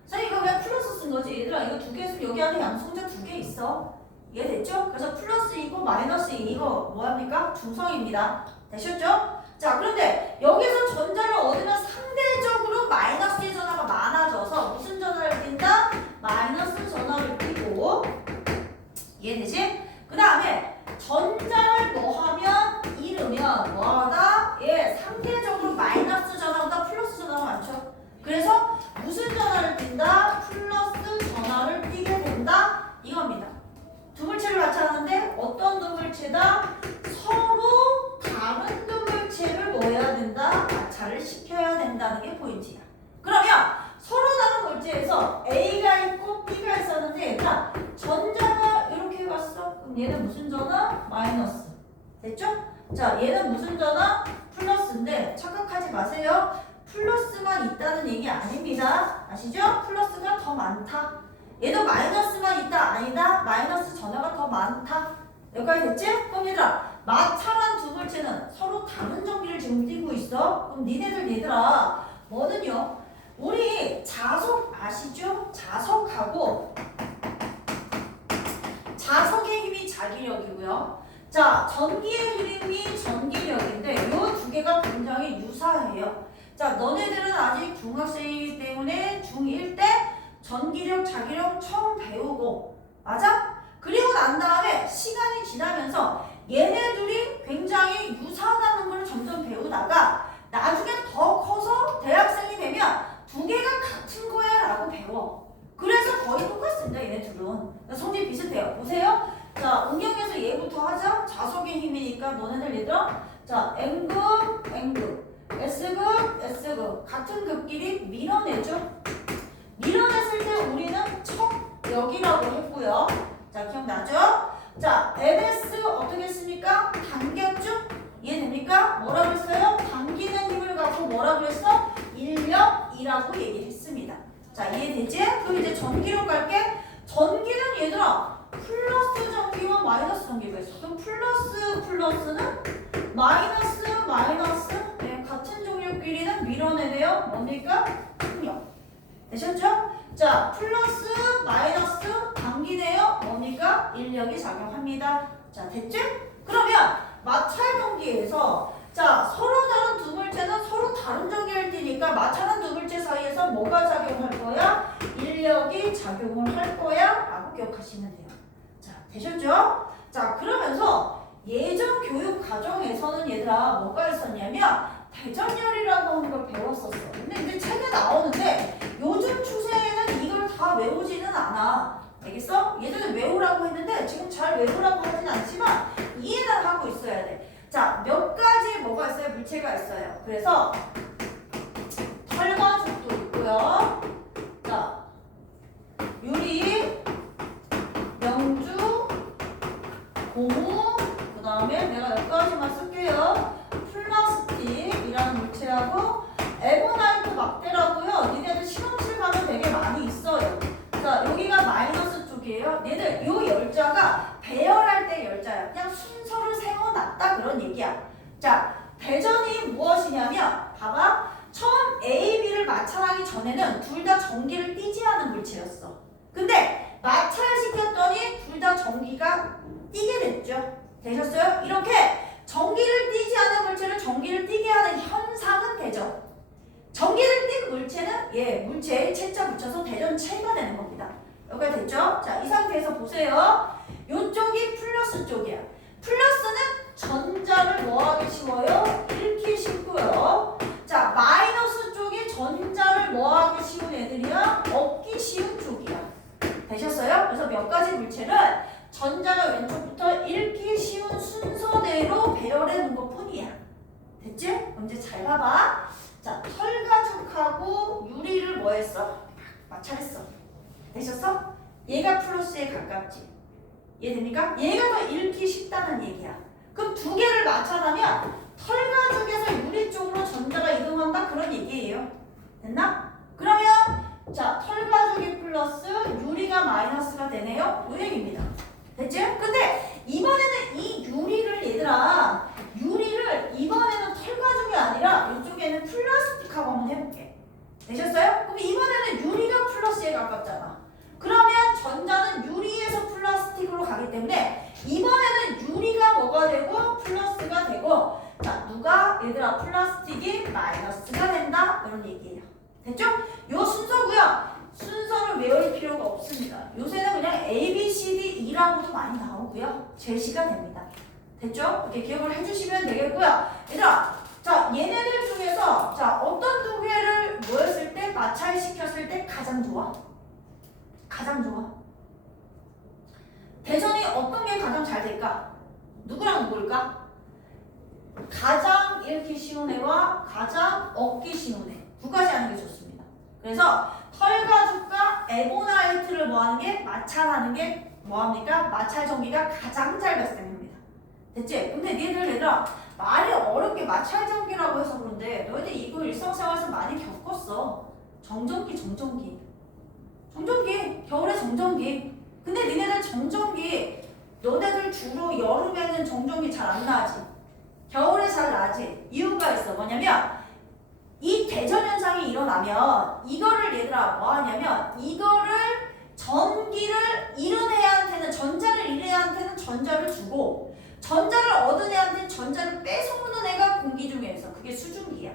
자 이거 그냥 플러스 쓴 거지 얘들아. 이거 두 개 있으면 여기 안에 양성자 두 개 있어. 이해됐죠? 그래서 플러스이고 마이너스 이거 뭐합니까? 중성입니다. 되셨죠? 자 그런데 여기서 전자를 얻으면 상대적으로 마이너스의 전하가 많아져서 무슨 전하를 띈다? 마이너스 전하를 띄고. 이해되지? 그 다음에 전자를 뭐 하면 잃으면 뭐하다? 예, 상대적으로 마이너스 전하보다 플러스 전하가 많죠. 그래서 무슨 전하를 띈다? 플러스 전하를 띄게 된다 이겁니다. 두 물체를 마찰하는데 어떤 두 물체다? 서로 다른 두 물체를 뭐 해야 된다? 마찰을 시켜야 된다는 게 포인트야. 그러면 서로 다른 물체에서 A가 있고 B가 있었는데 얘들아 전자가 이렇게 왔어. 그럼 얘는 무슨 전하? 마이너스. 됐죠? 자 얘는 무슨 전하? 플러스인데 착각하지 마세요. 플러스만 있다는 얘기 아닙니다. 아시죠? 플러스가 더 많다. 얘도 마이너스만 있다 아니다. 마이너스 전하가 더 많다. 여기까지 됐지? 그럼 얘들아 마찰한 두 물체는 서로 다른 전기를 지금 띠고 있어. 그럼 니네들 얘들아 뭐는요? 우리 자석 아시죠? 자석하고 자석의 힘이 자기력이고요. 자 전기의 힘이 전기력인데 이 두 개가 굉장히 유사해요. 자 너네들은 아직 중학생이기 때문에 중1 때 전기력, 자기력 처음 배우고 맞아? 그리고 난 다음에 시간이 지나면서 얘네들이 굉장히 유사하다는 걸 점점 배우다가 나중에 더 커서 대학생이 되면 두 개가 같은 거야 라고 배워. 그래서 거의 똑같습니다 얘네 둘은. 성질 비슷해요. 보세요. 자 응용해서 얘부터 하자. 자석의 힘이니까 너네들 얘들아 자 N극, N극 S극, S극 같은 극끼리 밀어내죠. 밀어냈을 때 우리는 척력이라고 했고요. 자 기억나죠? 자 MS 어떻게 했습니까? 당겼죠? 이해됩니까? 뭐라고 했어요? 당기는 힘을 갖고 뭐라고 했어? 인력이라고 얘기했습니다. 자 이해되지? 그럼 이제 전기로 갈게. 전기는 얘들아 플러스 전기와 마이너스 전기가 있어. 그럼 플러스 플러스는 마이너스 마이너스 네, 같은 종류끼리는 밀어내네요. 뭡니까? 풍력. 되셨죠? 자 플러스 마이너스 당기네요. 뭡니까? 인력이 작용합니다. 자 됐죠? 그러면 마찰 전기에서 자 서로 다른 두 물체는 서로 다른 전기를 띠니까 마찰한 두 물체 사이에서 뭐가 작용할 거야? 인력이 작용을 할 거야 라고 기억하시면 돼요. 자 되셨죠? 자 그러면서 예전 교육 과정에서는 얘들아 뭐가 있었냐면 대전열이라고 하는 걸 배웠었어. 근데 이제 책에 나오는데 요즘 추세에는 이걸 다 외우지는 않아. 알겠어? 예전에 외우라고 했는데 지금 잘 외우라고 하진 않지만 이해는 하고 있어야 돼. 자, 몇 가지 뭐가 있어요? 물체가 있어요. 그래서 털과죽도 있고요. 자, 유리, 명주, 고무, 그 다음에 내가 몇 가지만 쓸게요. 플라스틱이라는 물체하고 에보나이트 막대라고요. 니네들 실험실 가면 되게 많이 있어요. 자, 여기가 마이너스 쪽이에요. 얘들 요 열자가 배열할 때 열자야. 그냥 순서를 세워놨다 그런 얘기야. 자, 대전이 무엇이냐면 봐봐. 처음 A, B를 마찰하기 전에는 둘 다 전기를 띠지 않은 물체였어. 근데 마찰시켰더니 둘 다 전기가 띠게 됐죠. 되셨어요? 이렇게 전기를 띠지 않은 물체를 전기를 띠게 하는 현상은 대전. 전기를 띈 물체는 물체에 채자 붙여서 대전체가 되는 겁니다. 여기가 됐죠? 자, 이 상태에서 보세요. 이쪽이 플러스 쪽이야. 플러스는 전자를 뭐하기 쉬워요? 잃기 쉽고요. 자, 마이너스 쪽이 전자를 뭐하기 쉬운 애들이야? 얻기 쉬운 쪽이야. 되셨어요? 그래서 몇 가지 물체를 전자가 왼쪽부터 잃기 쉬운 순서대로 배열해 놓은 것 뿐이야. 문제 잘 봐봐. 자, 털가죽하고 유리를 뭐 했어? 마찰했어. 되셨어? 얘가 플러스에 가깝지. 이해됩니까? 얘가 더 읽기 쉽다는 얘기야. 그럼 두 개를 마찰하면 털가죽에서 유리 쪽으로 전자가 이동한다 그런 얘기예요. 됐나? 그러면 자, 털가죽이 플러스 유리가 마이너스가 되네요. 요 얘기입니다. 됐지? 근데 이번에는 이 유리를 얘들아, 유리를 이번에는 털가죽이 아니라 이쪽에는 플라스틱하고 한번 해볼게. 되셨어요? 그럼 이번에는 유리가 플러스에 가깝잖아. 그러면 전자는 유리에서 플라스틱으로 가기 때문에 이번에는 유리가 뭐가 되고 플러스가 되고, 자, 누가 얘들아 플라스틱이 마이너스가 된다 이런 얘기예요. 됐죠? 요 순서고요. 순서를 외울 필요가 없습니다. 요새는 그냥 A, B, C, D, E라고도 많이 나오고요. 제시가 됩니다. 됐죠? 이렇게 기억을 해주시면 되겠고요. 얘들아, 자, 얘네들 중에서 자, 어떤 두 개를 모였을 때 마찰시켰을 때 가장 좋아? 가장 좋아? 대전이 어떤 게 가장 잘 될까? 누구랑 누굴까? 가장 읽기 쉬운 애와 가장 얻기 쉬운 애. 두 가지 하는 게 좋습니다. 그래서 털가죽과 에보나이트를 뭐하는 게 마찰하는 게 뭐합니까? 마찰 전기가 가장 잘 발생합니다. 됐지? 근데 니들 얘들아 말이 어렵게 마찰 전기라고 해서 그런데 너희들 이거 일상생활에서 많이 겪었어. 정전기 겨울에 정전기. 근데 니네들 정전기 너네들 주로 여름에는 정전기 잘 안 나지. 겨울에 잘 나지. 이유가 있어. 뭐냐면 이 대전 현상이 일어나면 이거를 얘들아 뭐 하냐면 이거를 전기를 잃은 애한테는 전자를 잃은 애한테는 전자를 주고 전자를 얻은 애한테는 전자를 뺏어오는 애가 공기 중에서 그게 수증기야.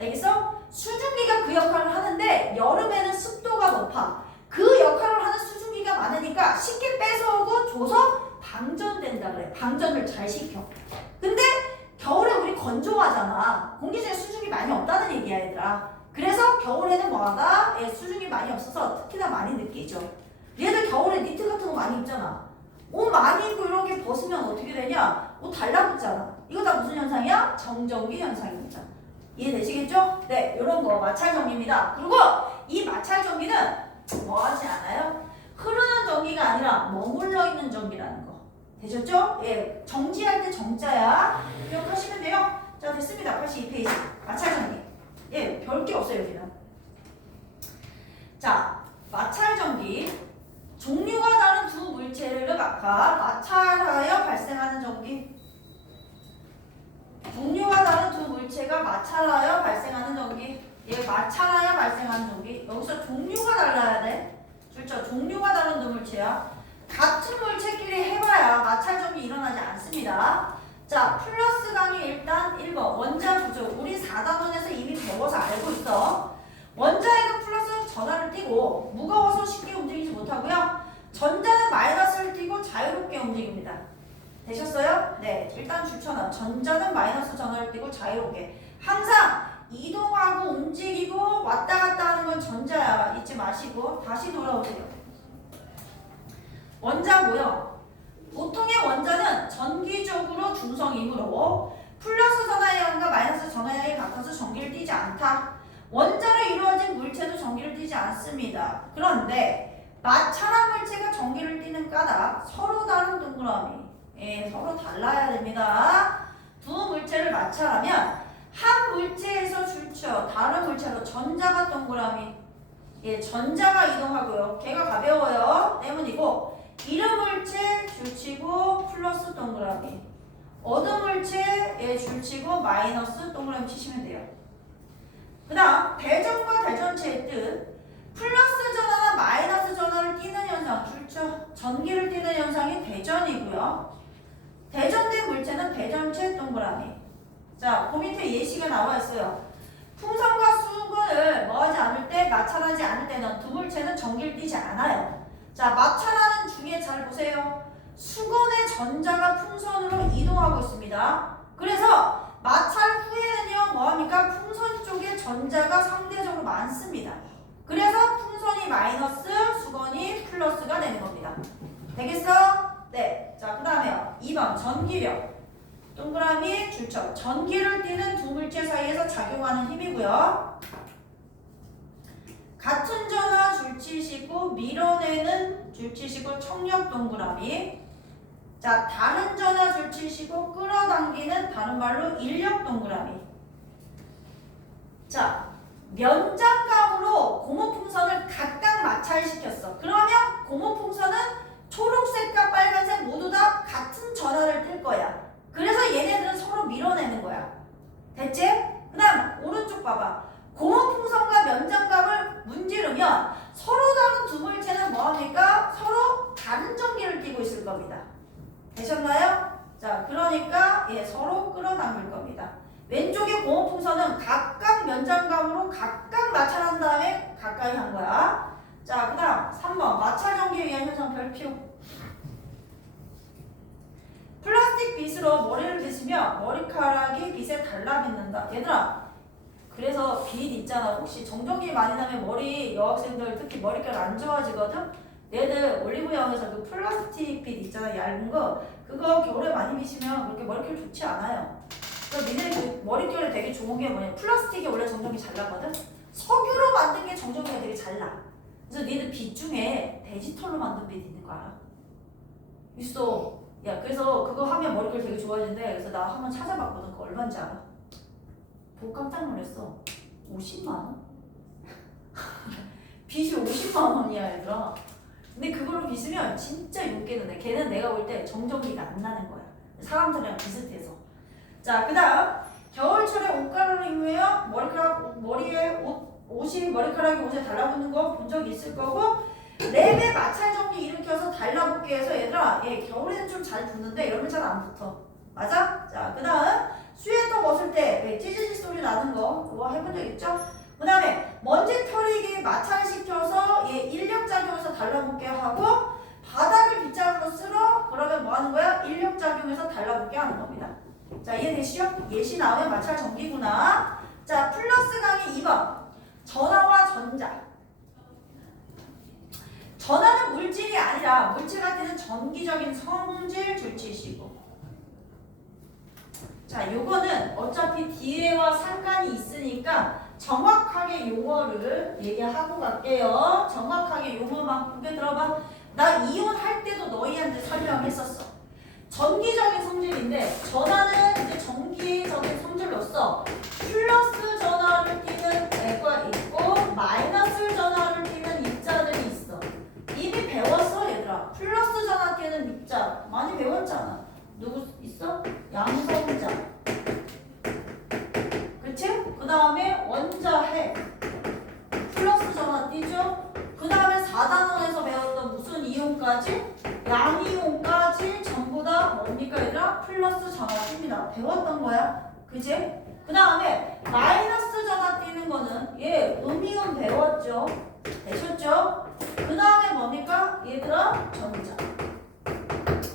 알겠어? 수증기가 그 역할을 하는데 여름에는 습도가 높아. 그 역할을 하는 수증기가 많으니까 쉽게 뺏어오고 줘서 방전된다 그래. 방전을 잘 시켜. 근데 겨울에 우리 건조하잖아. 공기 중에 수증기 많이 없다는 얘기야 얘들아. 그래서 겨울에는 뭐하다? 수증기 많이 없어서 특히나 많이 느끼죠. 얘들 겨울에 니트 같은 거 많이 입잖아. 옷 많이 입고 이렇게 벗으면 어떻게 되냐? 옷 달라붙잖아. 이거 다 무슨 현상이야? 정전기 현상입니다. 이해되시겠죠? 네, 이런 거 마찰전기입니다. 그리고 이 마찰전기는 뭐 하지 않아요? 흐르는 전기가 아니라 머물러 있는 전기라는 거. 되셨죠? 예, 정지할 때 정자야. 기억하시면 돼요. 자, 됐습니다. 82페이지. 마찰전기. 예, 별게 없어요, 여기는. 자, 마찰전기. 종류가 다른 두 물체를 각각 마찰하여 발생하는 전기. 종류가 다른 두 물체가 마찰하여 발생하는 전기. 예, 마찰하여 발생하는 전기. 여기서 종류가 달라야 돼. 그렇죠? 종류가 다른 두 물체야. 같은 물체끼리 해봐야 마찰전기 일어나지 않습니다. 자, 플러스 강의 일단 1번 원자 구조. 우리 4단원에서 이미 배워서 알고 있어. 원자에는 플러스 전하를 띠고 무거워서 쉽게 움직이지 못하고요. 전자는 마이너스를 띠고 자유롭게 움직입니다. 되셨어요? 네, 일단 줄쳐놔. 전자는 마이너스 전하를 띠고 자유롭게. 항상 이동하고 움직이고 왔다 갔다 하는 건 전자야. 잊지 마시고 다시 돌아오세요. 원자고요. 보통의 원자는 전기적으로 중성이므로 플러스 전하의 양과 마이너스 전하의 양이 같아서 전기를 띠지 않다. 원자로 이루어진 물체도 전기를 띠지 않습니다. 그런데 마찰한 물체가 전기를 띠는 까닭 서로 다른 동그라미. 예, 서로 달라야 됩니다. 두 물체를 마찰하면 한 물체에서 줄쳐 다른 물체로 전자가 동그라미. 예, 전자가 이동하고요. 걔가 가벼워요. 때문이고 이른 물체 줄치고 플러스 동그라미. 어두운 물체에 줄치고 마이너스 동그라미 치시면 돼요. 그 다음 대전과 대전체의 뜻. 플러스 전하나 마이너스 전하를 띠는 현상. 줄쳐 전기를 띠는 현상이 대전이고요. 대전된 물체는 대전체 동그라미. 자, 그 밑에 예시가 나와 있어요. 풍선과 수건을 뭐하지 않을 때, 마찰하지 않을 때는 두 물체는 전기를 띠지 않아요. 자, 마찰하는 중에 잘 보세요. 수건의 전자가 풍선으로 이동하고 있습니다. 그래서 마찰 후에는요, 뭐합니까? 풍선 쪽에 전자가 상대적으로 많습니다. 그래서 풍선이 마이너스, 수건이 플러스가 되는 겁니다. 되겠어? 네. 자, 그 다음에요. 2번 전기력. 동그라미 줄쳐. 전기를 띠는 두 물체 사이에서 작용하는 힘이고요. 같은 전화 줄치시고 밀어내는 줄치시고 청력 동그라미. 자, 다른 전화 줄치시고 끌어당기는 다른 말로 인력 동그라미. 자, 면장갑으로 고무풍선을 각각 마찰시켰어. 그러면 고무풍선은 초록색과 빨간색 모두 다 같은 전하를 뜰 거야. 그래서 얘네들은 서로 밀어내는 거야. 됐지? 그 다음 오른쪽 봐봐. 고무풍선과 면장갑을 문지르면 서로 다른 두 물체는 뭐합니까? 서로 다른 전기를 띠고 있을 겁니다. 되셨나요? 자, 그러니까 서로 끌어당길 겁니다. 왼쪽의 고무풍선은 각각 면장갑으로 각각 마찰한 다음에 가까이 한 거야. 자, 그 다음 3번 마찰 전기에 의한 현상 별표. 플라스틱 빗으로 머리를 빗으면 머리카락이 빗에 달라붙는다. 얘들아, 그래서 빗 있잖아. 혹시 정전기 많이 나면 머리, 여학생들 특히 머리카락 안 좋아지거든? 얘들 올리브영에서 그 플라스틱 빗 있잖아. 얇은 거. 그거 겨울에 많이 빗으면 그렇게 머리결 좋지 않아요. 그래서 니네 그 머리결이 되게 좋은 게 뭐냐. 플라스틱이 원래 정전기 잘 나거든? 석유로 만든 게 정전기가 되게 잘 나. 그래서 니들 빗 중에 데지털로 만든 빗 있는 거 알아? 있어. 야, 그래서 그거 하면 머리결 되게 좋아지는데, 그래서 나 한번 찾아봤거든. 그거 얼마인지 알아? 보고 깜짝 놀랐어. 50만 원? 빗이 50만 원이야, 얘들아. 근데 그걸로 빗으면 진짜 윤기는 내. 걔는 내가 볼 때 정전기가 안 나는 거야. 사람들이랑 비슷해서. 자, 그 다음 겨울철에 옷가루를 입으면 머리에 옷이 머리카락이 옷에 달라붙는 거 본 적 있을 거고, 랩에 마찰 전기 일으켜서 달라붙게 해서 얘들아, 겨울에는 좀 잘 붙는데 여름엔 잘 안 붙어. 맞아? 자, 그 다음 스웨터 벗을 때 찌지직 소리 나는 거 그거 해본 적 있죠? 그 다음에 먼지 털이기 마찰시켜서 인력작용해서 달라붙게 하고, 바닥을 빗자루로 쓸어 그러면 뭐 하는 거야? 인력작용해서 달라붙게 하는 겁니다. 자, 이해되시죠? 예시 나오면 마찰 전기구나. 자, 플러스 강의 2번 전하와 전자. 전하는 물질이 아니라 물체가 되는 전기적인 성질 줄치시고. 자, 요거는 어차피 뒤에와 상관이 있으니까 정확하게 용어를 얘기하고 갈게요. 정확하게 용어만 보게 들어봐. 나 이혼할 때도 너희한테 설명했었어. 전기적인 성질인데 전하는 이제 전기적인 성질로서 플러스 전하를 띠는 애가 있고 마이너스 전하를 띠는 입자들이 있어. 이미 배웠어, 얘들아. 플러스 전하 띠는 입자 많이 배웠잖아. 누구 있어? 양성자. 그치? 그 다음에 원자핵. 플러스 전하 띠죠? 그 다음에 4단원에서 배웠던 무슨 이온까지? 양이온까지 전부 다 뭡니까, 얘들아? 플러스 전하 띠입니다. 배웠던 거야. 그치? 그 다음에 마이너스 전하 띠는 거는 음이온 배웠죠? 되셨죠? 그 다음에 뭡니까? 얘들아, 전자.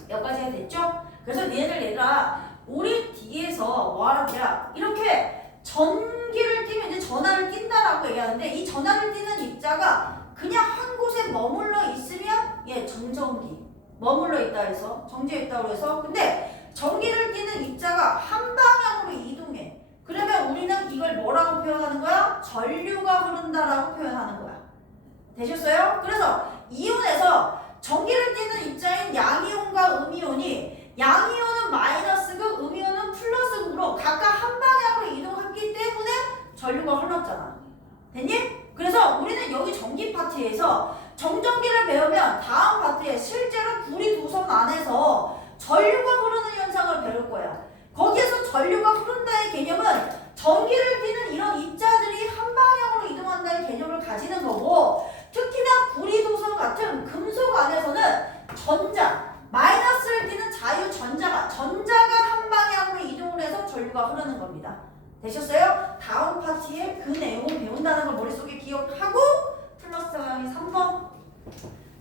여기까지 됐죠? 그래서 얘들아, 우리 뒤에서 뭐 하냐? 이렇게 전기를 띠면 이제 전하를 띈다라고 얘기하는데, 이 전하를 띠는 입자가 그냥 한 곳에 머물러 있으면 정전기. 머물러 있다 해서 정지해 있다고 해서. 근데 전기를 띠는 입자가 한 방향으로 이동해. 그러면 우리는 이걸 뭐라고 표현하는 거야? 전류가 흐른다라고 표현하는 거야. 되셨어요? 그래서 이온에서 전기를 띠는 입자인 양이온과 음이온이, 양이온은 마이너스극, 음이온은 플러스극으로 각각 한 방향으로 이동했기 때문에 전류가 흘렀잖아. 됐니? 그래서 우리는 여기 전기 파트에서 정전기를 배우면 다음 파트에 실제로 구리 도선 안에서 전류가 흐르는 현상을 배울 거야. 거기에서 전류가 흐른다의 개념은 전기를 띠는 이런 입자들이 한 방향으로 이동한다는 개념을 가지는 거고, 특히나 구리 도선 같은 금속 안에서는 전자, 마이너스를 띠는 전자가 한 방향으로 이동을 해서 전류가 흐르는 겁니다. 되셨어요? 다음 파트에 그 내용을 배운다는 걸 머릿속에 기억하고 플러스 강의 3번.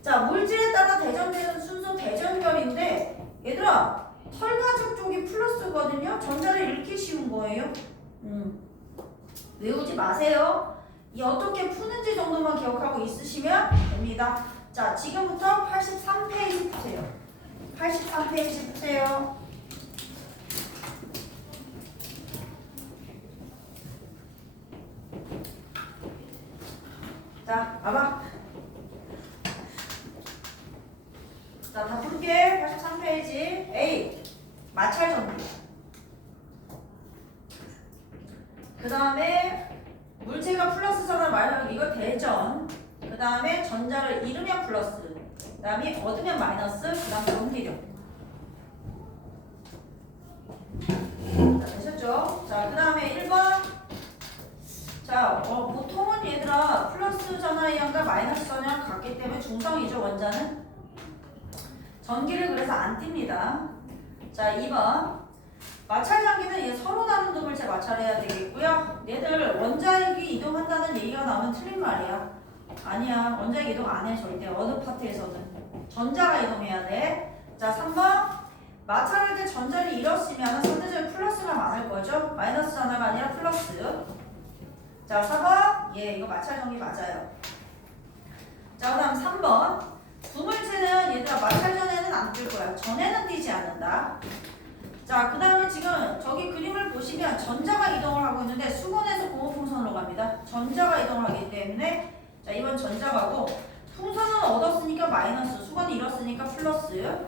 자, 물질에 따라 대전되는 순서 대전결인데, 얘들아, 털가죽 쪽이 플러스거든요. 전자를 읽기 쉬운 거예요. 외우지 마세요. 이 어떻게 푸는지 정도만 기억하고 있으시면 됩니다. 자, 지금부터 83페이지 푸세요. 83페이지 푸세요. 자, 봐봐. 자, 다 부를게. 83페이지. A. 마찰 전기. 그 다음에 물체가 플러스잖아. 말하면 이거 대전. 그 다음에 전자를 잃으면 플러스. 그 다음에 얻으면 마이너스. 그 다음 전기력. 자, 되셨죠? 자, 그 다음에 1번. 자, 보통은 얘들아 플러스 전화량과 마이너스 전화량 같기 때문에 중성이죠. 원자는 전기를 그래서 안 띱니다. 자, 2번. 마찰 전기는 얘 서로 다른 두 물체 마찰해야 되겠고요. 얘들 원자력이 이동한다는 얘기가 나오면 틀린 말이야. 아니야. 원자력 이동 안 해 절대. 어느 파트에서든 전자가 이동해야 돼. 자, 3번. 마찰할 때 전자를 잃었으면 상대적으로 플러스가 많을 거죠. 마이너스 전화가 아니라 플러스. 자, 4번. 예, 이거 마찰 전기 맞아요. 자, 그 다음 3번. 두 물체는 얘들아 마찰 전에는 안 뜰 거야. 전에는 뛰지 않는다. 자, 그 다음에 지금 저기 그림을 보시면 전자가 이동을 하고 있는데 수건에서 공허풍선으로 갑니다. 전자가 이동을 하기 때문에 자, 이번 전자가고 풍선은 얻었으니까 마이너스, 수건이 잃었으니까 플러스.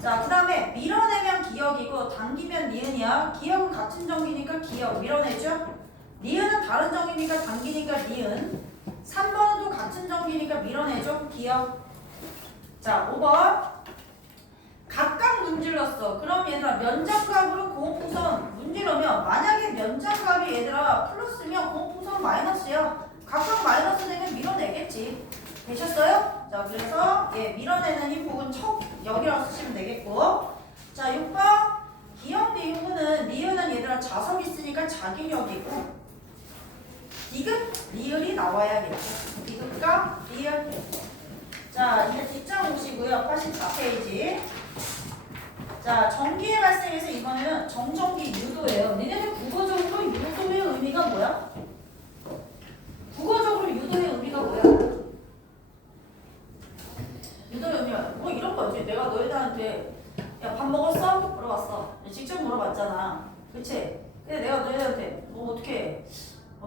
자, 그 다음에 밀어내면 기역이고 당기면 니은이야. 기역은 같은 전기니까 기역 밀어내죠. 니은은 다른 전기니까 당기니까 니은. 3번은 또 같은 전기니까 밀어내죠. 기역. 자, 5번. 각각 문질렀어. 그럼 얘들아 면장갑으로 공허풍선 문지르면 만약에 면장갑이 얘들아 플러스면 공허풍선은 마이너스야. 각각 마이너스 되면 밀어내겠지. 되셨어요? 자, 그래서 예, 밀어내는 힘 혹은 척 여기라고 쓰시면 되겠고. 자, 6번. 기역 니은은 니은은 얘들아 자석이 있으니까 자기력이고 디귿 리을이 나와야겠죠. 디귿과 리을. 자, 이제 뒷장 오시고요. 84페이지. 자, 전기의 발생에서 이번에는 정전기 유도예요. 니네들 국어적으로 유도의 의미가 뭐야? 국어적으로 유도의 의미가 뭐야? 유도의 의미가 뭐 이런 거지. 내가 너희들한테 야, 밥 먹었어? 물어봤어. 직접 물어봤잖아. 그치? 근데 내가 너희들한테 뭐 어떻게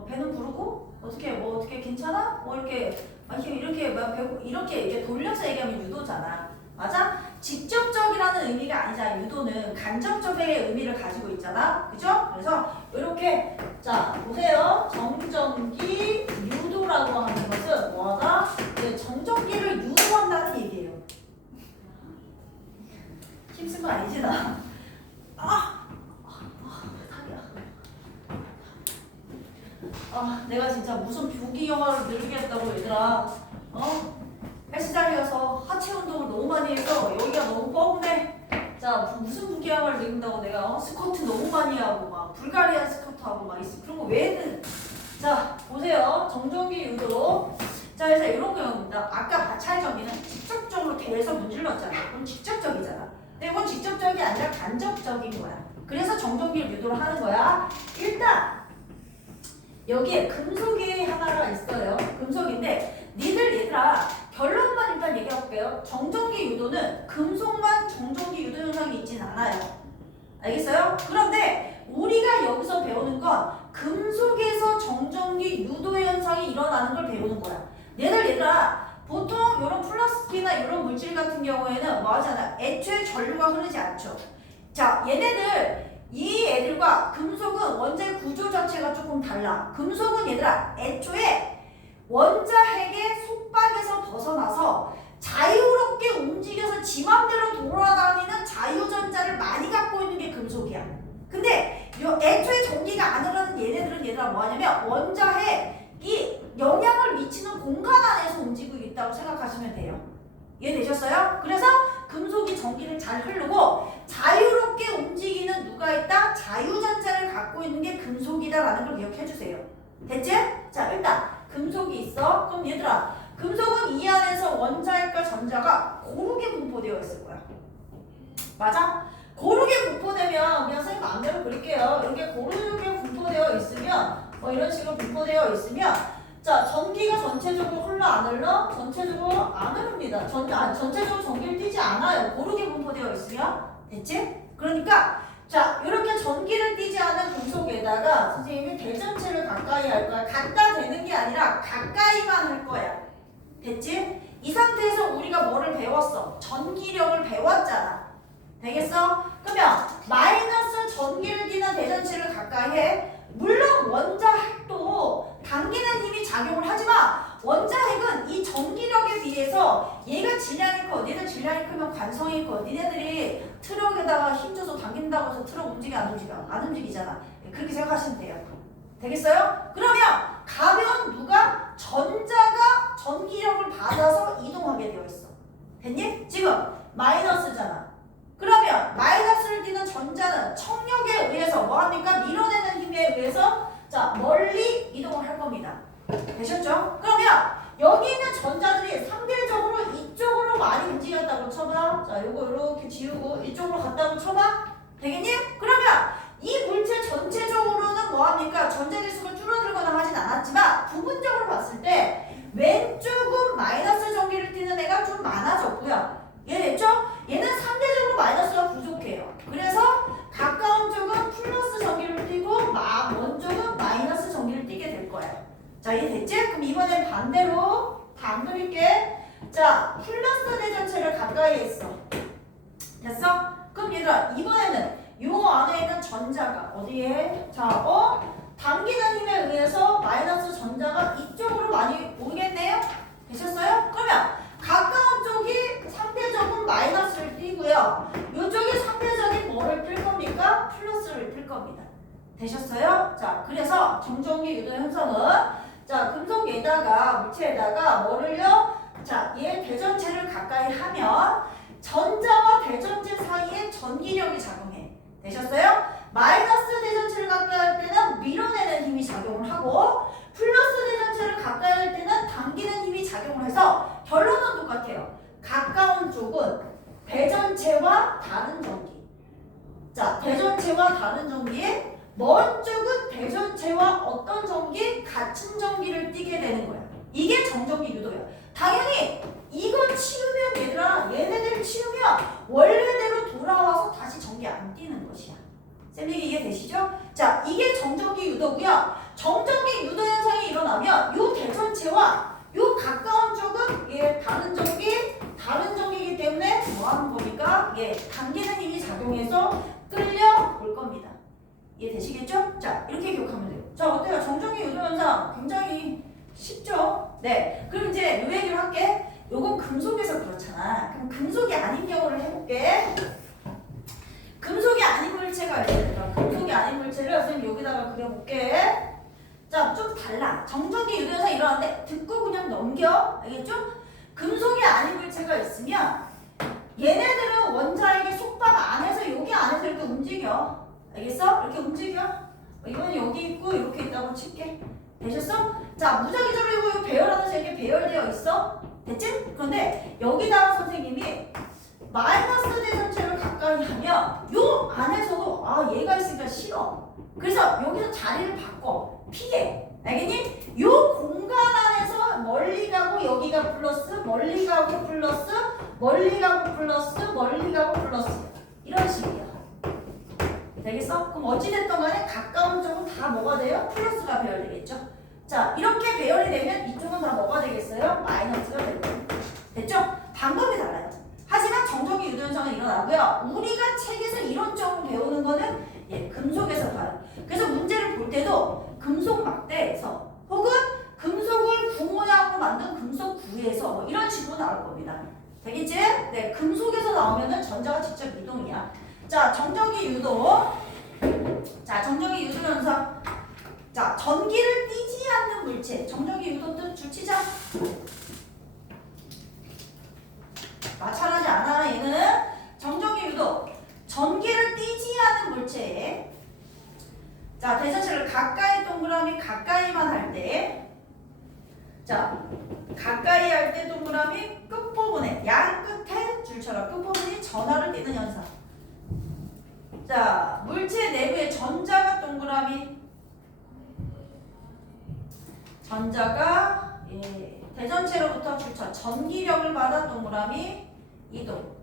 배는 부르고 어떻게 괜찮아? 뭐 이렇게 막 배고 이렇게 돌려서 얘기하면 유도잖아. 맞아? 직접적이라는 의미가 아니잖아. 유도는 간접적의 의미를 가지고 있잖아. 그죠? 그래서 이렇게 자 보세요. 정전기 유도라고 하는 것은 뭐다? 네, 정전기를 유도한다는 얘기예요. 힘쓴 거 아니지 나? 내가 진짜 무슨 부기 영화를 늘리겠다고 얘들아. 헬스장이어서 하체 운동을 너무 많이 해서 여기가 너무 뻐근해. 자, 무슨 부기 영화를 늘린다고 내가 스쿼트 너무 많이 하고 막 불가리안 스쿼트 하고 막 있어. 그런 거 왜는? 자, 보세요. 정전기 유도. 자, 그래서 이런 거입니다. 아까 마찰 전기는 직접적으로 대에서 문질렀잖아. 그럼 직접적이잖아. 근데 이건 직접적이 아니라 간접적인 거야. 그래서 정전기를 유도를 하는 거야. 일단 여기에 금속이 하나가 있어요. 금속인데 니들 얘들아 결론만 일단 얘기해볼게요. 정전기 유도는 금속만 정전기 유도 현상이 있진 않아요. 알겠어요? 그런데 우리가 여기서 배우는 건 금속에서 정전기 유도 현상이 일어나는 걸 배우는 거야. 얘들아 보통 이런 플라스틱이나 이런 물질 같은 경우에는 뭐 하잖아. 애초에 전류가 흐르지 않죠. 자, 얘네들 이 애들과 금속은 원자의 구조 자체가 조금 달라. 금속은 얘들아 애초에 원자핵의 속박에서 벗어나서 자유롭게 움직여서 지 맘대로 돌아다니는 자유전자를 많이 갖고 있는 게 금속이야. 근데 애초에 전기가 안 흐르는 얘네들은 얘들아 뭐하냐면 원자핵이 영향을 미치는 공간 안에서 움직이고 있다고 생각하시면 돼요. 이해되셨어요? 그래서 금속이 전기를 잘 흐르고 자유롭게 움직이는 누가 있다? 자유전자를 갖고 있는 게 금속이다라는 걸 기억해 주세요. 됐지? 자, 일단 금속이 있어. 그럼 얘들아 금속은 이 안에서 원자핵과 전자가 고르게 분포되어 있을 거야. 맞아? 고르게 분포되면 그냥 선생님 마음대로 그릴게요. 이렇게 고르게 분포되어 있으면 뭐 이런 식으로 분포되어 있으면 자, 전기가 전체적으로 흘러 안 흘러? 전체적으로 안 흐릅니다. 전체적으로 전기를 띄지 않아요. 고르게 분포되어 있으면. 됐지? 그러니까 자, 이렇게 전기를 띄지 않은 금속에다가 선생님이 대전체를 갖고 가까이 할 거야. 갖다 대는 게 아니라 가까이만 할 거야. 됐지? 이 상태에서 우리가 뭐를 배웠어? 전기력을 배웠잖아. 되겠어? 그러면 마이너스 전기를 띠는 대전체를 가까이 해. 물론 원자핵도 당기는 힘이 작용을 하지만 원자핵은 이 전기력에 비해서 얘가 질량이 커. 니네 질량이 크면 관성이 커. 니네들이 트럭에다가 힘줘서 당긴다고 해서 트럭 움직여 안 움직여? 안 움직이잖아. 그렇게 생각하시면 돼요. 되겠어요? 그러면 가벼운 누가? 전자가 전기력을 받아서 이동하게 되어 있어. 됐니? 지금 마이너스잖아. 그러면 마이너스를 띠는 전자는 청력에 의해서 뭐합니까? 밀어내는 힘에 의해서 자 멀리 이동을 할 겁니다. 되셨죠? 그러면 여기 있는 전자들이 상대적으로 이쪽으로 많이 움직였다고 쳐봐. 자 요거 이렇게 지우고 이쪽으로 갔다고 쳐봐. 되겠니? 그러면 이 물체 전체적으로는 뭐합니까? 전자 개수가 줄어들거나 하진 않았지만 부분적으로 봤을 때 왼쪽은 마이너스 전기를 띠는 애가 좀 많아졌고요. 이해됐죠? 얘는 상대적으로 마이너스가 부족해요. 그래서 가까운 쪽은 플러스 전기를 띠고 먼 쪽은 마이너스 전기를 띠게 될 거예요. 자, 이해됐지? 그럼 이번엔 반대로 다 안 그릴게. 자, 플러스 대전체를 가까이 했어. 됐어? 그럼 얘들아 이번에는 요 안에 있는 전자가 어디에? 자, 당기는 힘에 의해서 마이너스 전자가 이쪽으로 많이 오겠네요? 되셨어요? 그러면 가까운 쪽이 상대적으로 마이너스를 띠고요. 이쪽이 상대적인 뭐를 뜰 겁니까? 플러스를 뜰 겁니다. 되셨어요? 자, 그래서 정전기 유도 현상은 자, 금속에다가 물체에다가 뭐를요? 자, 얘 대전체를 가까이 하면 전자와 대전체 사이에 전기력이 작용해. 되셨어요? 마이너스 대전체를 가까이 할 때는 밀어내는 힘이 작용을 하고 플러스 대전체를 가까이 할 때는 당기는 힘이 작용을 해서 결론은 똑같아요. 가까운 쪽은 대전체와 다른 전기. 자, 대전체와 다른 전기에 먼 쪽은 대전체와 어떤 전기? 같은 전기를 띠게 되는 거야. 이게 정전기 유도야. 당연히 이거 치우면 얘들아 얘네들 치우면 원래대로 돌아와서 다시 전기 안 띠는 것이야. 쌤 얘기 이해되시죠? 자, 이게 정전기 유도고요. 정전기 유도 현상이 일어나면 요 대전체와 요 가까운 쪽은 다른 전기이기 때문에 뭐 하는 겁니까? 당기는 힘이 작용해서 끌려올 겁니다. 이해되시겠죠? 자, 이렇게 기억하면 돼요. 자, 어때요? 정전기 유도 현상 굉장히 쉽죠? 네. 그럼 이제 요 얘기를 할게. 요건 금속에서 그렇잖아. 그럼 금속이 아닌 경우를 해볼게. 금속이 아닌 물체가 있어요. 금속이 아닌 물체를 선생님 여기다가 그려볼게. 자, 좀 달라. 정전기 유도 현상이 일어나는데 듣고 그냥 넘겨. 알겠죠? 금속이 아닌 물체가 있으면 얘네들은 원자에게 속박 안에서 여기 안에서 이렇게 움직여. 알겠어? 이렇게 움직여. 이건 여기 있고 이렇게 있다고 칠게. 되셨어? 자, 무작위적으로 이거 배열하면서 이렇게 배열되어 있어. 됐지? 그런데 여기다가 선생님이 마이너스 대전체를 가까이 하면 요 안에서도 얘가 있으니까 싫어. 그래서 여기서 자리를 바꿔. 피해. 알겠니? 요 공간 안에서 멀리 가고 여기가 플러스, 멀리 가고 플러스, 멀리 가고 플러스, 멀리 가고 플러스. 이런 식이야. 되겠어? 그럼 어찌됐든 간에 가까운 쪽은 다 뭐가 돼요? 플러스가 배열되겠죠? 자, 이렇게 배열이 되면 이쪽은 다 뭐가 되겠어요? 마이너스가 될 거예요. 됐죠? 방법이 달라요. 하지만 정전기 유도 현상은 일어나고요. 우리가 책에서 이론적으로 배우는 거는 금속에서 봐요. 그래서 문제를 볼 때도 금속 막대에서 혹은 금속을 구 모양으로 만든 금속 구에서 뭐 이런 식으로 나올 겁니다. 되겠지? 네, 금속에서 나오면은 전자가 직접 이동이야. 자, 정전기 유도. 자, 정전기 유도 현상. 자, 전기를 띠지 않는 물체. 정전기 유도 뜻 줄치자. 마찰하지 않아. 얘는 정전기 유도. 전기를 띠지 않은 물체에 자, 대전체를 가까이 동그라미 가까이만 할 때 자, 가까이 할 때 동그라미 끝부분에 양 끝에 줄처럼 끝부분이 전하를 띠는 현상. 자, 물체 내부에 전자가 동그라미 전자가 대전체로부터 줄처 전기력을 받아 동그라미 이동.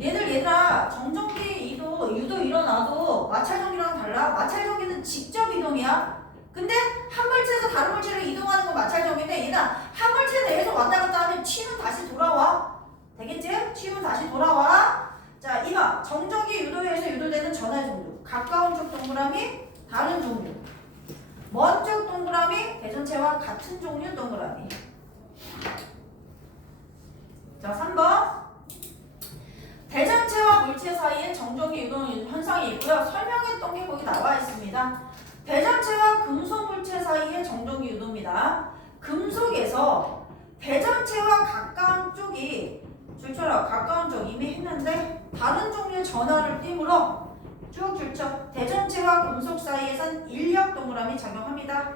얘들아 정전기 유도 일어나도 마찰전기랑 달라. 마찰전기는 직접 이동이야. 근데 한 물체에서 다른 물체로 이동하는 건 마찰적인데 얘는 한 물체 내에서 왔다 갔다 하면 취는 다시 돌아와. 되겠지? 취는 다시 돌아와. 자, 이마 정전기 유도에서 유도되는 전하의 종류. 가까운 쪽 동그라미, 다른 종류. 먼 쪽 동그라미, 대전체와 같은 종류 동그라미. 자, 3번. 대전체와 물체 사이에 정전기 유도 현상이 있고요. 설명했던 게 거기 나와 있습니다. 대전체와 금속 물체 사이의 정전기 유도입니다. 금속에서 대전체와 가까운 쪽이 줄쳐라. 가까운 쪽 이미 했는데 다른 종류의 전하를 띄므로 쭉 줄쳐. 대전체와 금속 사이에선 인력 동그라미 작용합니다.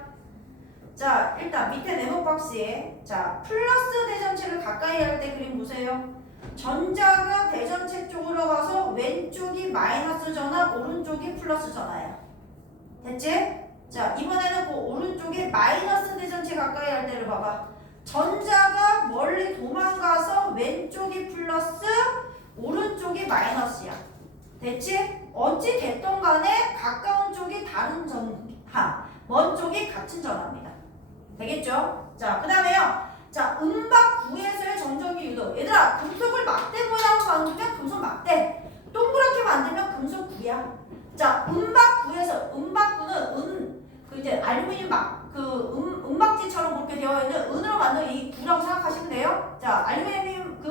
자, 일단 밑에 네모 박스에 자 플러스 대전체를 가까이 할 때 그림 보세요. 전자가 대전체 쪽으로 가서 왼쪽이 마이너스 전하, 오른쪽이 플러스 전하야. 됐지? 자, 이번에는 그 오른쪽에 마이너스 대전체 가까이 할 때를 봐봐. 전자가 멀리 도망가서 왼쪽이 플러스, 오른쪽이 마이너스야. 됐지? 어찌 됐던 간에 가까운 쪽이 다른 전하, 먼 쪽이 같은 전하입니다. 되겠죠? 자, 그 다음에요. 자, 음박 구에서의 정전기 유도. 얘들아, 금속을 막대 모양으로 만들면 금속 막대. 동그랗게 만들면 금속 구야. 자, 음박 구에서 음박구는 그 이제 알루미늄 음박지처럼 그렇게 되어 있는 은으로 만든 이 구라고 생각하시면 돼요. 자, 알루미늄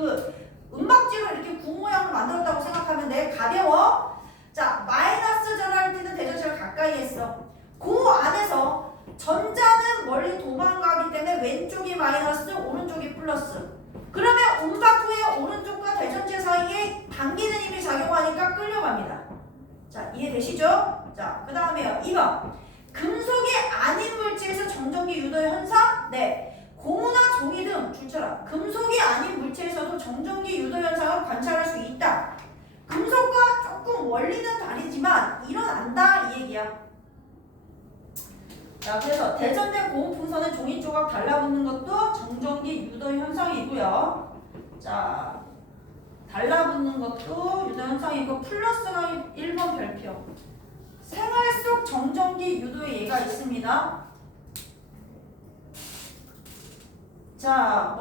음박지로 이렇게 구 모양으로 만들었다고 생각하면 돼. 가벼워. 자, 마이너스 전하를 띠는 대전체를 가까이 했어. 그 안에서 전자는 멀리 도망가기 때문에 왼쪽이 마이너스, 오른쪽이 플러스. 그러면 음박구의 오른쪽과 대전체 사이에 당기는 힘이 작용하니까 끌려갑니다. 자, 이해되시죠? 자, 그 다음에요. 2번. 금속이 아닌 물체에서 정전기 유도 현상? 네. 고무나 종이 등 줄쳐라. 금속이 아닌 물체에서도 정전기 유도 현상을 관찰할 수 있다. 금속과 조금 원리는 다르지만 일어난다 이 얘기야. 자, 그래서 대전된 고무풍선은 종이 조각 달라붙는 것도 정전기 유도 현상이고요. 자, 달라붙는 것도 유도 현상이고 플러스가 1번 별표. 생활 속 정전기 유도의 예가 있습니다. 자,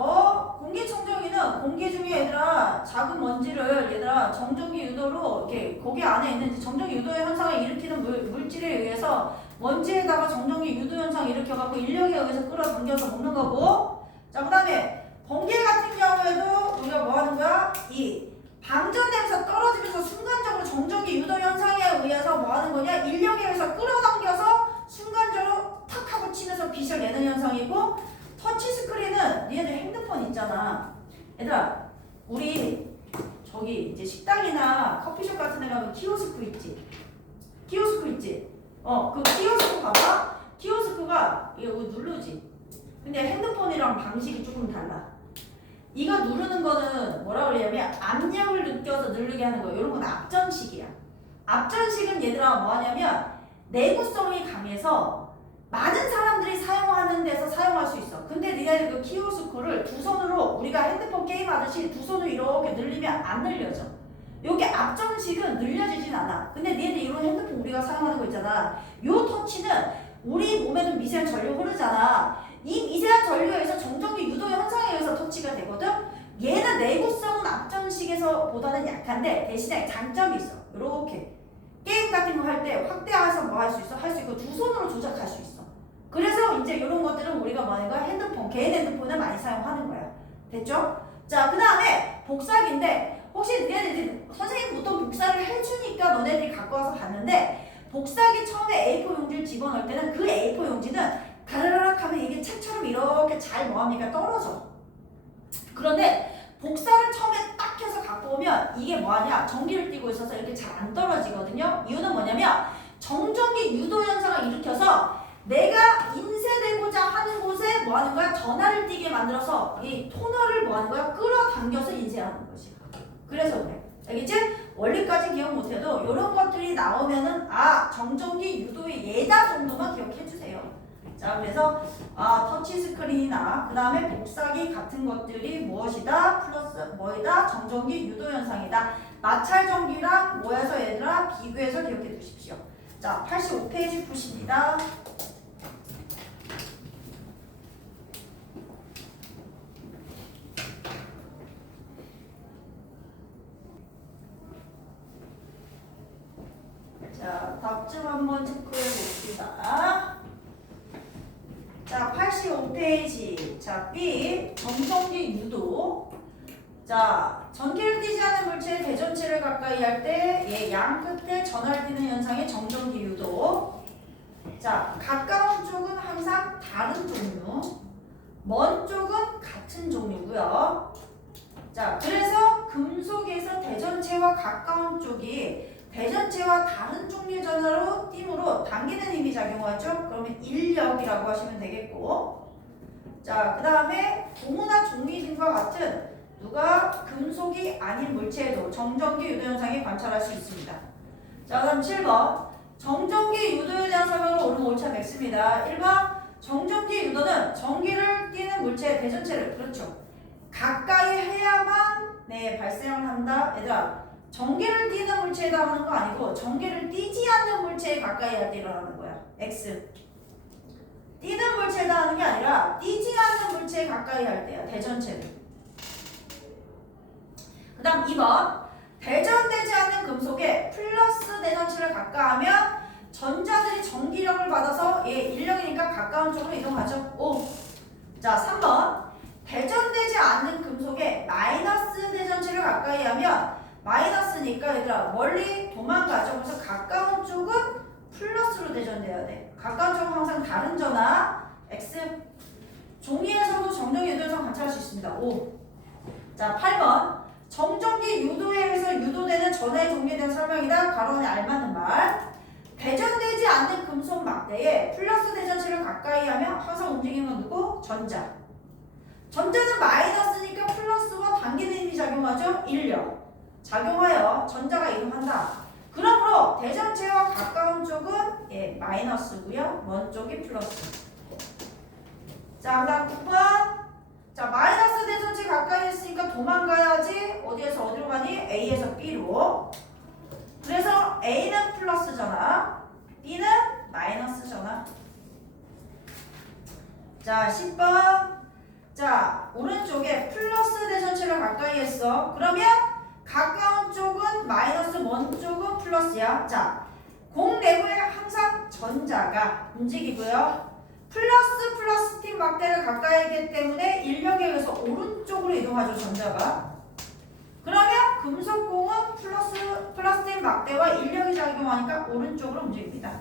공기청정기는 공기 중에 얘들아 작은 먼지를 얘들아 정전기 유도로 이렇게 거기 안에 있는 정전기 유도의 현상을 일으키는 물질에 의해서 먼지에다가 정전기 유도 현상을 일으켜갖고 인력에 의해서 끌어당겨서 먹는 거고. 자, 그 다음에 번개 같은 경우에도 우리가 뭐 하는 거야? 이 방전되면서 떨어지면서 순간적으로 정전기 유도 현상에 의해서 뭐 하는 거냐? 인력에 의해서 끌어당겨서 순간적으로 탁 하고 치면서 빛을 내는 현상이고, 터치스크린은 니네들 핸드폰 있잖아. 얘들아, 우리 저기 이제 식당이나 커피숍 같은 데 가면 키오스크 있지? 키오스크 있지? 그 키오스크 봐봐. 키오스크가 이거 누르지? 근데 핸드폰이랑 방식이 조금 달라. 이거 누르는 거는 뭐라 그러냐면 압력을 느껴서 누르게 하는 거야. 이런 건 앞전식이야. 앞전식은 얘들아 뭐 하냐면 내구성이 강해서 많은 사람들이 사용하는 데서 사용할 수 있어. 근데 니네들 그 키오스크를 두 손으로 우리가 핸드폰 게임 하듯이 두 손으로 이렇게 늘리면 안 늘려져. 요게 앞전식은 늘려지진 않아. 근데 니네들 이런 핸드폰 우리가 사용하는 거 있잖아. 요 터치는 우리 몸에는 미세한 전류 흐르잖아. 이 미세한 전류에 의해서 정전기 유도 현상에 의해서 터치가 되거든. 얘는 내구성은 앞전식에서 보다는 약한데 대신에 장점이 있어. 요렇게 게임 같은 거 할 때 확대해서 뭐 할 수 있어? 할 수 있고 두 손으로 조작할 수 있어. 그래서 이제 이런 것들은 우리가 뭐 하는 거야? 핸드폰, 개인 핸드폰을 많이 사용하는 거야. 됐죠? 자, 그 다음에 복사기인데 혹시 너네들 선생님 보통 복사를 해주니까 너네들이 갖고 와서 봤는데 복사기 처음에 A4 용지를 집어넣을 때는 그 A4 용지는 가르르륵 하면 이게 책처럼 이렇게 잘 뭐합니까? 떨어져. 그런데 복사를 처음에 딱 해서 갖고 오면 이게 뭐하냐? 전기를 띠고 있어서 이렇게 잘 안 떨어지거든요. 이유는 뭐냐면 정전기 유도 현상을 일으켜서 내가 인쇄되고자 하는 곳에 뭐 하는 거야? 전하를 띠게 만들어서 이 토너를 뭐 하는 거야? 끌어당겨서 인쇄하는 것이야. 그래서 그래. 알겠지? 원리까지 기억 못해도 이런 것들이 나오면은 정전기 유도의 예다 정도만 기억해 주세요. 자, 그래서 터치스크린이나 그 다음에 복사기 같은 것들이 무엇이다? 플러스 뭐이다? 정전기 유도 현상이다. 마찰전기랑 뭐해서 얘들아 비교해서 기억해 두십시오. 자, 85페이지 보십니다. 한번 체크해 봅시다. 자, 85페이지. 자, B. 정전기 유도. 자, 전기를 띠지 않는 물체의 대전체를 가까이 할 때 얘 양 끝에 전하를 띠는 현상이 정전기 유도. 자, 가까운 쪽은 항상 다른 종류, 먼 쪽은 같은 종류고요. 자, 그래서 금속에서 대전체와 가까운 쪽이 대전체와 다른 종류의 전하로 띠므로 당기는 힘이 작용하죠. 그러면 인력이라고 하시면 되겠고, 자, 그 다음에 고무나 종이 등과 같은 누가 금속이 아닌 물체에도 정전기 유도 현상이 관찰할 수 있습니다. 자, 그럼 7번 정전기 유도에 대한 설명을 오른 옳지 않습니다. 1번 정전기 유도는 전기를 띠는 물체의 대전체를, 그렇죠, 가까이 해야만 발생을 한다. 얘들아, 전기를 띠는 물체에다 하는 거 아니고 전기를 띠지 않는 물체에 가까이 할 때 일어나는 거야. X. 띠는 물체에다 하는 게 아니라 띠지 않는 물체에 가까이 할 때야. 대전체를. 그 다음 2번 대전되지 않는 금속에 플러스 대전체를 가까하면 전자들이 전기력을 받아서 얘 인력이니까 가까운 쪽으로 이동하죠. 5. 자, 3번 대전되지 않는 금속에 마이너스 대전체를 가까이 하면 마이너스니까 얘들아 멀리 도망가죠. 그래서 가까운 쪽은 플러스로 대전돼야 돼. 가까운 쪽은 항상 다른 전화 X. 종이에서도 정전기 유도에서 관찰할 수 있습니다. 5. 자, 8번 정전기 유도에 의해서 유도되는 전하의 종류에 대한 설명이다. 가로 안에 알맞는 말. 대전되지 않는 금속 막대에 플러스 대전체를 가까이 하면 항상 움직이는 건 누구? 전자. 전자는 마이너스니까 플러스와 당기는 힘이 작용하죠. 인력. 작용하여 전자가 이동한다. 그러므로 대전체와 가까운 쪽은 마이너스고요. 먼 쪽이 플러스. 자, 그 다음 9번. 자, 마이너스 대전체 가까이 했으니까 도망가야지. 어디에서 어디로 가니? A에서 B로. 그래서 A는 플러스잖아. B는 마이너스잖아. 자, 10번. 자, 오른쪽에 플러스 대전체를 가까이 했어. 그러면 가까운 쪽은 마이너스, 먼 쪽은 플러스야. 자, 공 내부에 항상 전자가 움직이고요. 플러스틱 막대를 가까이 하기 때문에 인력에 의해서 오른쪽으로 이동하죠, 전자가. 그러면 금속공은 플라스틱 막대와 인력이 작용하니까 오른쪽으로 움직입니다.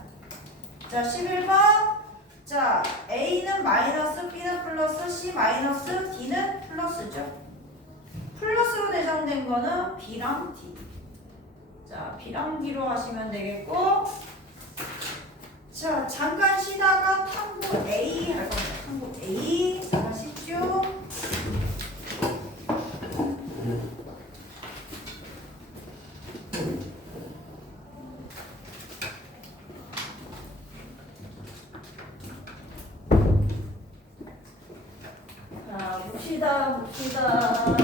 자, 11번. 자, A는 마이너스, B는 플러스, C 마이너스, D는 플러스죠. 플러스로 대전된 거는 B랑 D. 자, B랑 D로 하시면 되겠고, 자, 잠깐 쉬다가 탐구 A 할 겁니다. 탐구 A. 잠깐 쉽죠? 봅시다.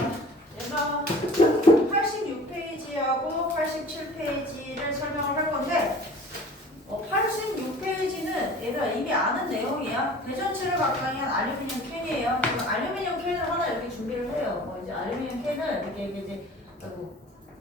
얘가 86페이지하고 87페이지를 설명을 할 건데, 86페이지는 얘들아 이미 아는 내용이야. 대전체를 가까이 한 알루미늄 캔이에요. 그럼 알루미늄 캔을 하나 이렇게 준비를 해요. 이제 알루미늄 캔을 이렇게 이제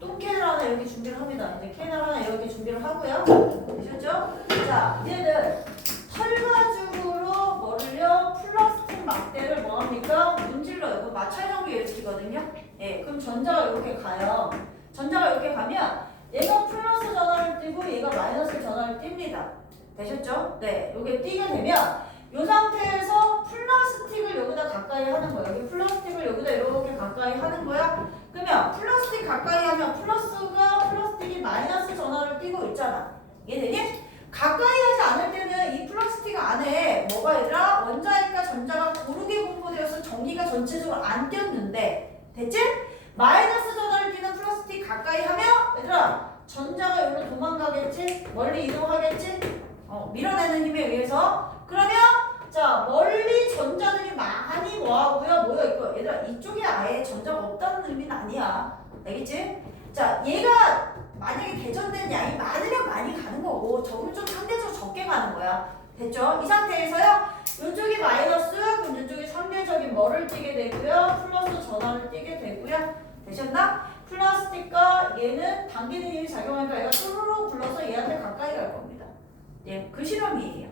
똥캔을 하나 이렇게 준비를 합니다. 이제 캔을 하나 이렇게 준비를 하고요. 되셨죠? 자, 얘들 털가죽으로 뭐를요? 플라스틱 막대를 뭐합니까? 문질러요. 그 마찰전기 일치거든요. 예, 그럼 전자가 이렇게 가요. 전자가 이렇게 가면 얘가 플러스 전화를 띄고 얘가 마이너스 전화를 띱니다. 되셨죠? 네, 이게 띄게 되면 이 상태에서 플라스틱을 여기다 가까이 하는 거야. 여기 플라스틱을 여기다 이렇게 가까이 하는 거야. 그러면 플라스틱 가까이 하면 플라스틱이 마이너스 전화를 띄고 있잖아. 이해되니? 가까이 하지 않을 때는 이 플라스틱 안에 뭐가 얘들아? 원자핵과 전자가 고르게 분포되어서 전기가 전체적으로 안 띄었는데, 됐지? 마이너스 전화를 띄는 플라스틱 가까이 하면 얘들아 전자가 여기로 도망가겠지? 멀리 이동하겠지? 밀어내는 힘에 의해서. 그러면 자, 멀리 전자들이 많이 뭐하고요? 모여있고, 얘들아 이쪽에 아예 전자가 없다는 의미는 아니야. 알겠지? 자, 얘가 만약에 대전된 양이 많으면 많이 가는 거고 적으면 좀 상대적으로 적게 가는 거야. 됐죠? 이 상태에서요, 이쪽이 마이너스, 그럼 이쪽이 상대적인 뭐를 띄게 되고요? 플러스 전화를 띄게 되고요. 되셨나? 플라스틱과 얘는 당기는 힘이 작용하니까 얘가 뚜루루 굴러서 얘한테 가까이 갈 겁니다. 예, 그 실험이에요.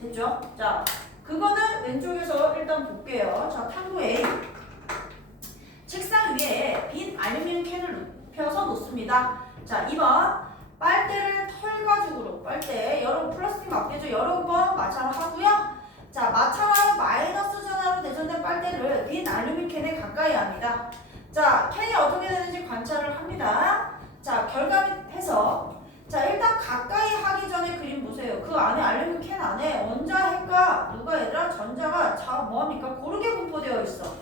됐죠? 자, 그거는 왼쪽에서 일단 볼게요. 자, 탐구 A. 책상 위에 빈 알루미늄 캔을 눕혀서 놓습니다. 자, 2번. 빨대를 털가죽으로, 빨대 여러 플라스틱 막대죠. 여러 번 마찰을 하고요. 자, 마찰하여 마이너스 전하로 대전된 빨대를 빈 알루미늄 캔에 가까이 합니다. 자, 캔이 어떻게 되는지 관찰을 합니다. 자, 결과해서 자, 일단 가까이 하기 전에 그림 보세요. 그 안에 알루미늄 캔 안에 원자핵과 누가 얘들아 전자가 뭐합니까? 고르게 분포되어 있어.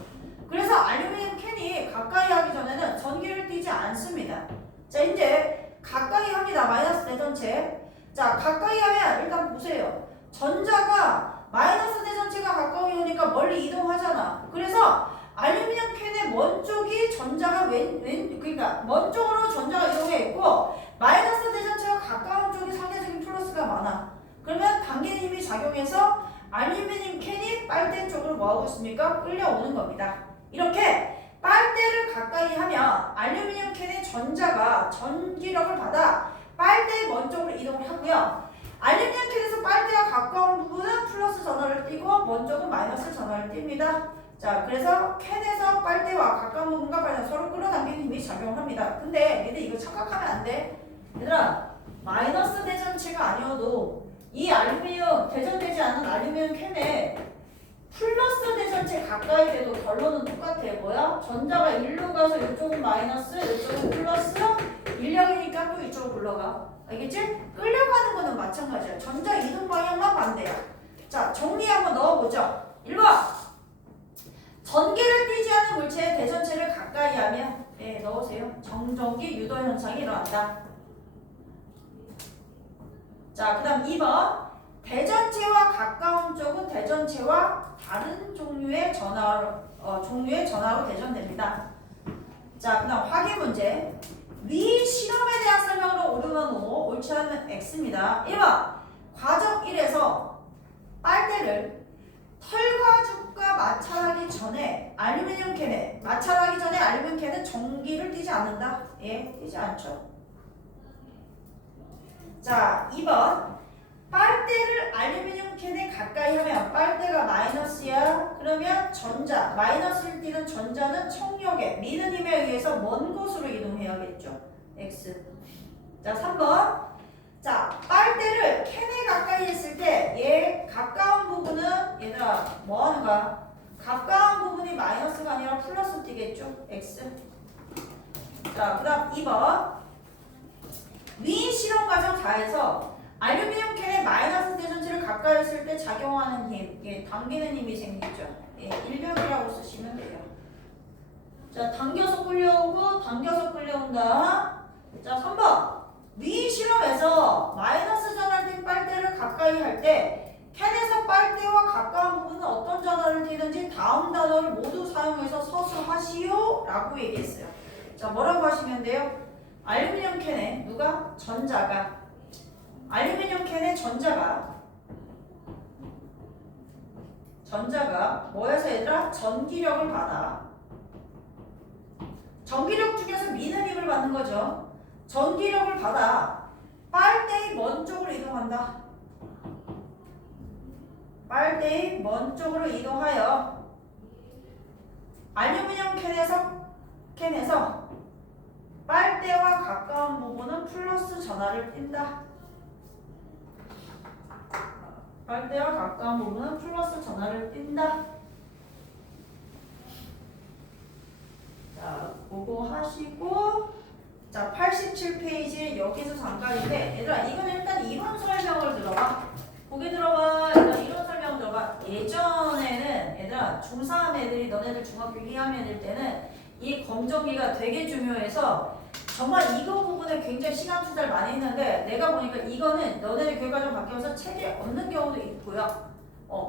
그래서 알루미늄 캔이 가까이 하기 전에는 전기를 띠지 않습니다. 자, 이제 가까이 합니다. 마이너스 대전체. 자, 가까이 하면 일단 보세요. 전자가 마이너스 대전체가 가까이 오니까 멀리 이동하잖아. 그래서 알루미늄 캔의 먼 쪽이 전자가 그러니까 먼 쪽으로 전자가 이동해 있고 마이너스 대전체가 가까운 쪽이 상대적인 플러스가 많아. 그러면 당기는 힘이 작용해서 알루미늄 캔이 빨대 쪽으로 뭐하고 있습니까? 끌려오는 겁니다. 이렇게 빨대를 가까이 하면 알루미늄 캔의 전자가 전기력을 받아 빨대의 먼 쪽으로 이동을 하고요. 알루미늄 캔에서 빨대와 가까운 부분은 플러스 전하를 띠고 먼 쪽은 마이너스 전하를 띱니다. 자, 그래서 캔에서 빨대와 가까운 부분과 빨대가 서로 끌어당기는 힘이 작용을 합니다. 근데 얘들 이거 착각하면 안 돼. 얘들아, 마이너스 대전체가 아니어도 이 알루미늄, 대전되지 않은 알루미늄 캔에 플러스 대전체 가까이 돼도 결론은 똑같아. 뭐야? 전자가 일로 가서 이쪽은 마이너스, 이쪽은 플러스, 인력이니까 또 이쪽으로 굴러가. 알겠지? 끌려가는 거는 마찬가지야. 전자 이동 방향만 반대야. 자, 정리 한번 넣어보죠. 1번. 전기를 띠지 않는 물체의 대전체를 가까이 하면 넣으세요. 정전기 유도 현상이 일어난다. 자, 그 다음 2번. 대전체와 가까운 쪽은 대전체와 다른 종류의 전하로 대전됩니다. 자, 그 다음 확인 문제. 위 실험에 대한 설명으로 옳으면 O, 옳지 않으면 X입니다. 1번. 과정 1에서 빨대를 털가죽과 마찰하기 전에 알루미늄 캔에 마찰하기 전에 알루미늄 캔은 전기를 띠지 않는다. 예, 띠지 않죠. 자, 2번. 빨대를 알루미늄 캔에 가까이 하면 빨대가 마이너스야. 그러면 전자, 마이너스를 띠는 전자는 청력에 미는 힘에 의해서 먼 곳으로 이동해야겠죠. X. 자, 3번. 자, 빨대를 캔에 가까이 했을 때 얘 가까운 부분은 얘들아 뭐 하는 거야? 가까운 부분이 마이너스가 아니라 플러스 띠겠죠. X. 자, 그 다음 2번. 위 실험 과정 4에서 알루미늄 캔에 마이너스 대전체를 가까이 했을 때 작용하는 힘, 예, 당기는 힘이 생기죠. 예, 일변이라고 쓰시면 돼요. 자, 당겨서 끌려오고 당겨서 끌려온다. 자, 3번. 위 실험에서 마이너스 전하를 띤 빨대를 가까이 할 때 캔에서 빨대와 가까운 부분은 어떤 전하를 띠든지 다음 단어를 모두 사용해서 서술하시오 라고 얘기했어요. 자, 뭐라고 하시면 돼요? 알루미늄 캔에 누가? 전자가 알루미늄 캔의 전자가 뭐해서 얘들아? 전기력을 받아. 전기력 중에서 미는 힘을 받는 거죠. 전기력을 받아 빨대의 먼 쪽으로 이동한다. 빨대의 먼 쪽으로 이동하여 알루미늄 캔에서 빨대와 가까운 부분은 플러스 전하를 띈다. 빨대와 가까운 부분은 플러스 전하를 띈다. 자, 그거 하시고 자, 87페이지 여기서 잠깐인데 얘들아 이건 일단 이론 설명을 들어봐. 거기 들어봐. 일단 이론 설명 들어봐. 예전에는 얘들아 중3 애들이 너네들 중학교 2학년 일 때는 이 검정기가 되게 중요해서 정말 이거 부분에 굉장히 시간 투자를 많이 했는데 내가 보니까 이거는 너네들 교육과정 바뀌면서 책에 없는 경우도 있고요.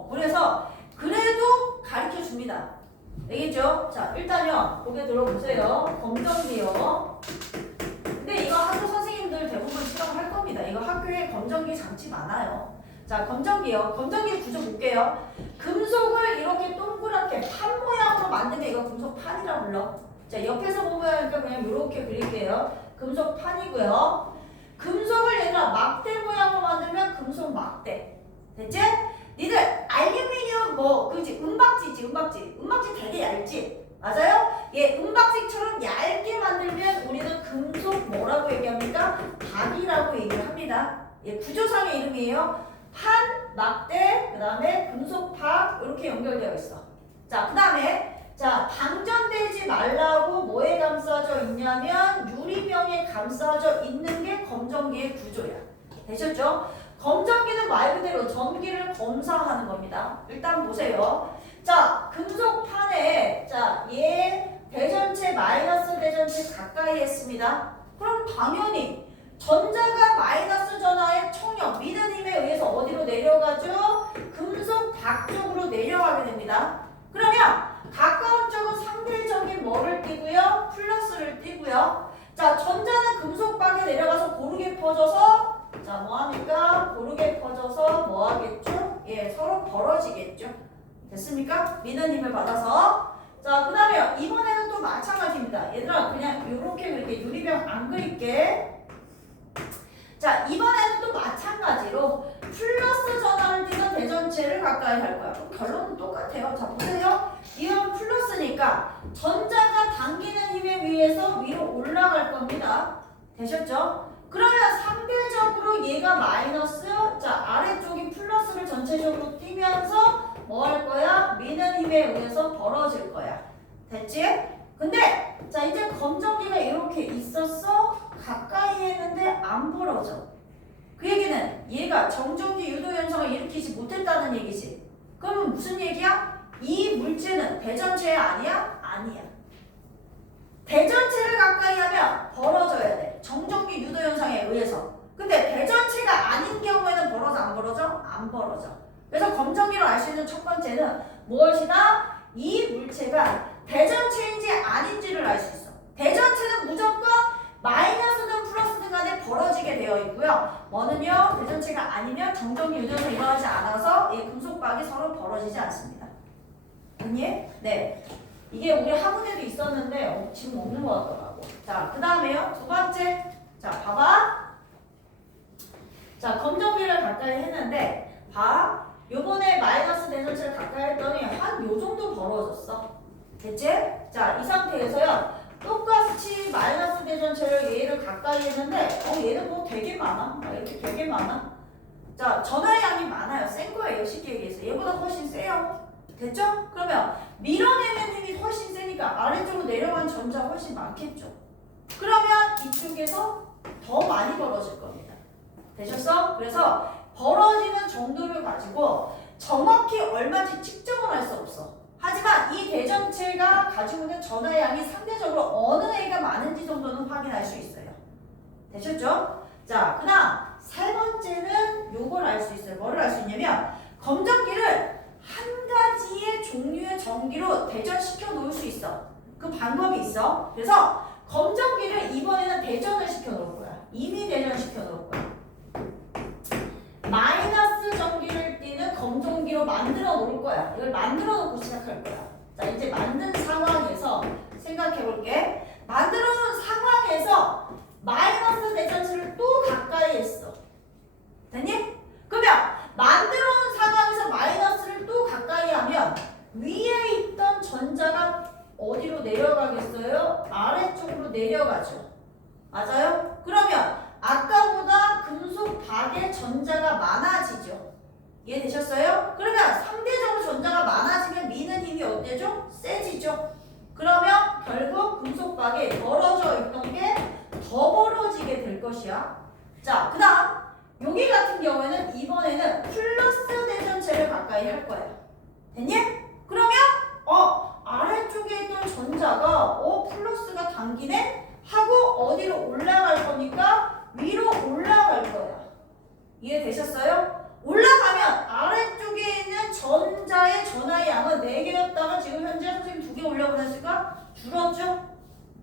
그래서 그래도 가르쳐 줍니다. 알겠죠? 자, 일단요 고개 들어보세요. 검정기요. 근데 이거 학교 선생님들 대부분 실험할 겁니다. 이거 학교에 검정기 장치 많아요. 자, 검정기요. 검정기 구조 볼게요. 금속을 이렇게 동그랗게 판 모양으로 만들면 이거 금속판이라 불러. 자, 옆에서 보면 그냥 이렇게 그릴게요. 금속판이고요. 금속을 얘들아 막대 모양으로 만들면 금속 막 됐지? 니들 알루미늄 뭐 그지 은박지지 은박지 되게 얇지 맞아요? 예 은박지처럼 얇게 만들면 우리는 금속 뭐라고 얘기합니까? 박이라고 얘기를 합니다. 예 구조상의 이름이에요. 판, 막대, 그 다음에 금속박 이렇게 연결되어 있어. 자 그 다음에 자 방전되지 말라고 뭐에 감싸져 있냐면 유리병에 감싸져 있는 게 검정기의 구조야. 되셨죠? 검정기는 말 그대로 전기를 검사하는 겁니다. 일단 보세요. 자, 금속판에 얘 대전체 마이너스 대전체 가까이 했습니다. 그럼 당연히 전자가 마이너스 전하의 총력 미는 힘에 의해서 어디로 내려가죠? 금속 박 쪽으로 내려가게 됩니다. 그러면 가까운 쪽은 상대적인 뭐를 띄고요? 플러스를 띄고요. 자, 전자는 금속 박에 내려가서 고르게 퍼져서 자, 뭐합니까? 고르게 퍼져서 뭐하겠죠? 예, 서로 벌어지겠죠. 됐습니까? 미는 힘을 받아서. 자, 그 다음에 이번에는 또 마찬가지입니다. 얘들아, 그냥 요렇게 그렇게 유리병 안 그릴게. 자, 이번에는 또 마찬가지로 플러스 전하를 띄는 대전체를 가까이 할 거야. 결론은 똑같아요. 자, 보세요. 이건 플러스니까 전자가 당기는 힘에 의해서 위로 올라갈 겁니다. 되셨죠? 그러면 상대적으로 얘가 마이너스, 자 아래쪽이 플러스를 전체적으로 띄면서 뭐 할 거야? 미는 힘에 의해서 벌어질 거야. 됐지? 근데 자 이제 검정기가 이렇게 있었어. 가까이 했는데 안 벌어져. 그 얘기는 얘가 정전기 유도 현상을 일으키지 못했다는 얘기지. 그러면 무슨 얘기야? 이 물체는 대전체 아니야? 아니야. 대전체를 가까이 하면 벌어져야 돼. 정전기 유도 현상에 의해서. 근데 대전체가 아닌 경우에는 벌어져 안 벌어져? 안 벌어져. 그래서 검정기로 알 수 있는 첫 번째는 무엇이다? 이 물체가 대전체인지 아닌지를 알 수 있어. 대전체는 무조건 마이너스든 플러스든 간에 벌어지게 되어 있고요. 뭐는요? 대전체가 아니면 정전기 유도 현상이 일어나지 않아서 이 금속박이 서로 벌어지지 않습니다. 아니? 네. 이게 우리 학원에도 있었는데 지금 없는 것 같더라고. 자, 그 다음에요. 두 번째. 자, 봐봐. 자, 검정기를 가까이 했는데 봐. 요번에 마이너스 대전체를 가까이 했더니 한 요 정도 벌어졌어. 됐지? 자, 이 상태에서요. 똑같이 마이너스 대전체를 얘를 가까이 했는데 얘는 뭐 되게 많아. 이렇게 되게 많아. 자, 전하의 양이 많아요. 센 거예요. 쉽게 얘기해서. 얘보다 훨씬 세요. 됐죠? 그러면 밀어내는 힘이 훨씬 세니까 아래쪽으로 내려간 전자 훨씬 많겠죠. 그러면 이쪽에서 더 많이 벌어질 겁니다. 되셨어? 그래서 벌어지는 정도를 가지고 정확히 얼마인지 측정을 할 수 없어. 하지만 이 대전체가 가지고 있는 전하의 양이 상대적으로 어느 애가 많은지 정도는 확인할 수 있어요. 되셨죠? 자, 그 다음 세 번째는 요걸 알 수 있어요. 뭐를 알 수 있냐면 검정기를 한 가지의 종류의 전기로 대전시켜 놓을 수 있어. 그 방법이 있어. 그래서 검정기를 이번에는 대전을 시켜 놓을 거야. 이미 대전시켜 놓을 거야. 마이너스 전기를 띠는 검정기로 만들어 놓을 거야. 이걸 만들어 놓고 시작할 거야. 자, 이제 만든 상황에서 생각해 볼게. 만들어 놓은 상황에서 마이너스 대전체를 또 가까이 했어. 됐니? 그러면 만들어 놓은 상황에서 마이너스를 또 가까이 하면 위에 있던 전자가 어디로 내려가겠어요? 아래쪽으로 내려가죠. 맞아요? 그러면 아까보다 금속 박에 전자가 많아지죠. 이해되셨어요? 그러면 상대적으로 전자가 많아지면 미는 힘이 어때죠? 세지죠. 그러면 결국 금속 박에 벌어져 있던 게 더 벌어지게 될 것이야. 자, 그 다음 여기 같은 경우에는 이번에는 플러스 대전체를 가까이 할 거야. 됐니? 그러면 아래쪽에 있던 전자가 플러스가 당기네? 하고 어디로 올라갈 거니까 위로 올라갈 거야. 이해되셨어요? 올라가면 아래쪽에 있는 전자의 전하의 양은 4개였다가 지금 현재 선생님 2개 올려보냈으니까 줄었죠?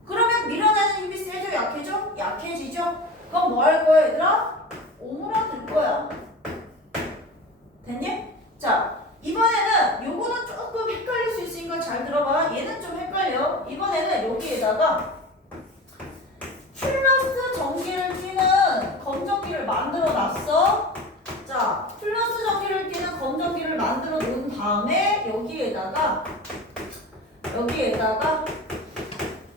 그러면 밀어내는 힘이 세죠? 약해져? 약해지죠? 그럼 뭐 할 거야 얘들아? 오므라들 거야. 됐니? 자, 이번에는 요거는 조금 헷갈릴 수 있으니까 잘 들어봐. 얘는 좀 헷갈려. 이번에는 여기에다가 플러스 전기를 띠는 검정기를 만들어 놨어. 자, 플러스 전기를 띠는 만들어 놓은 다음에 여기에다가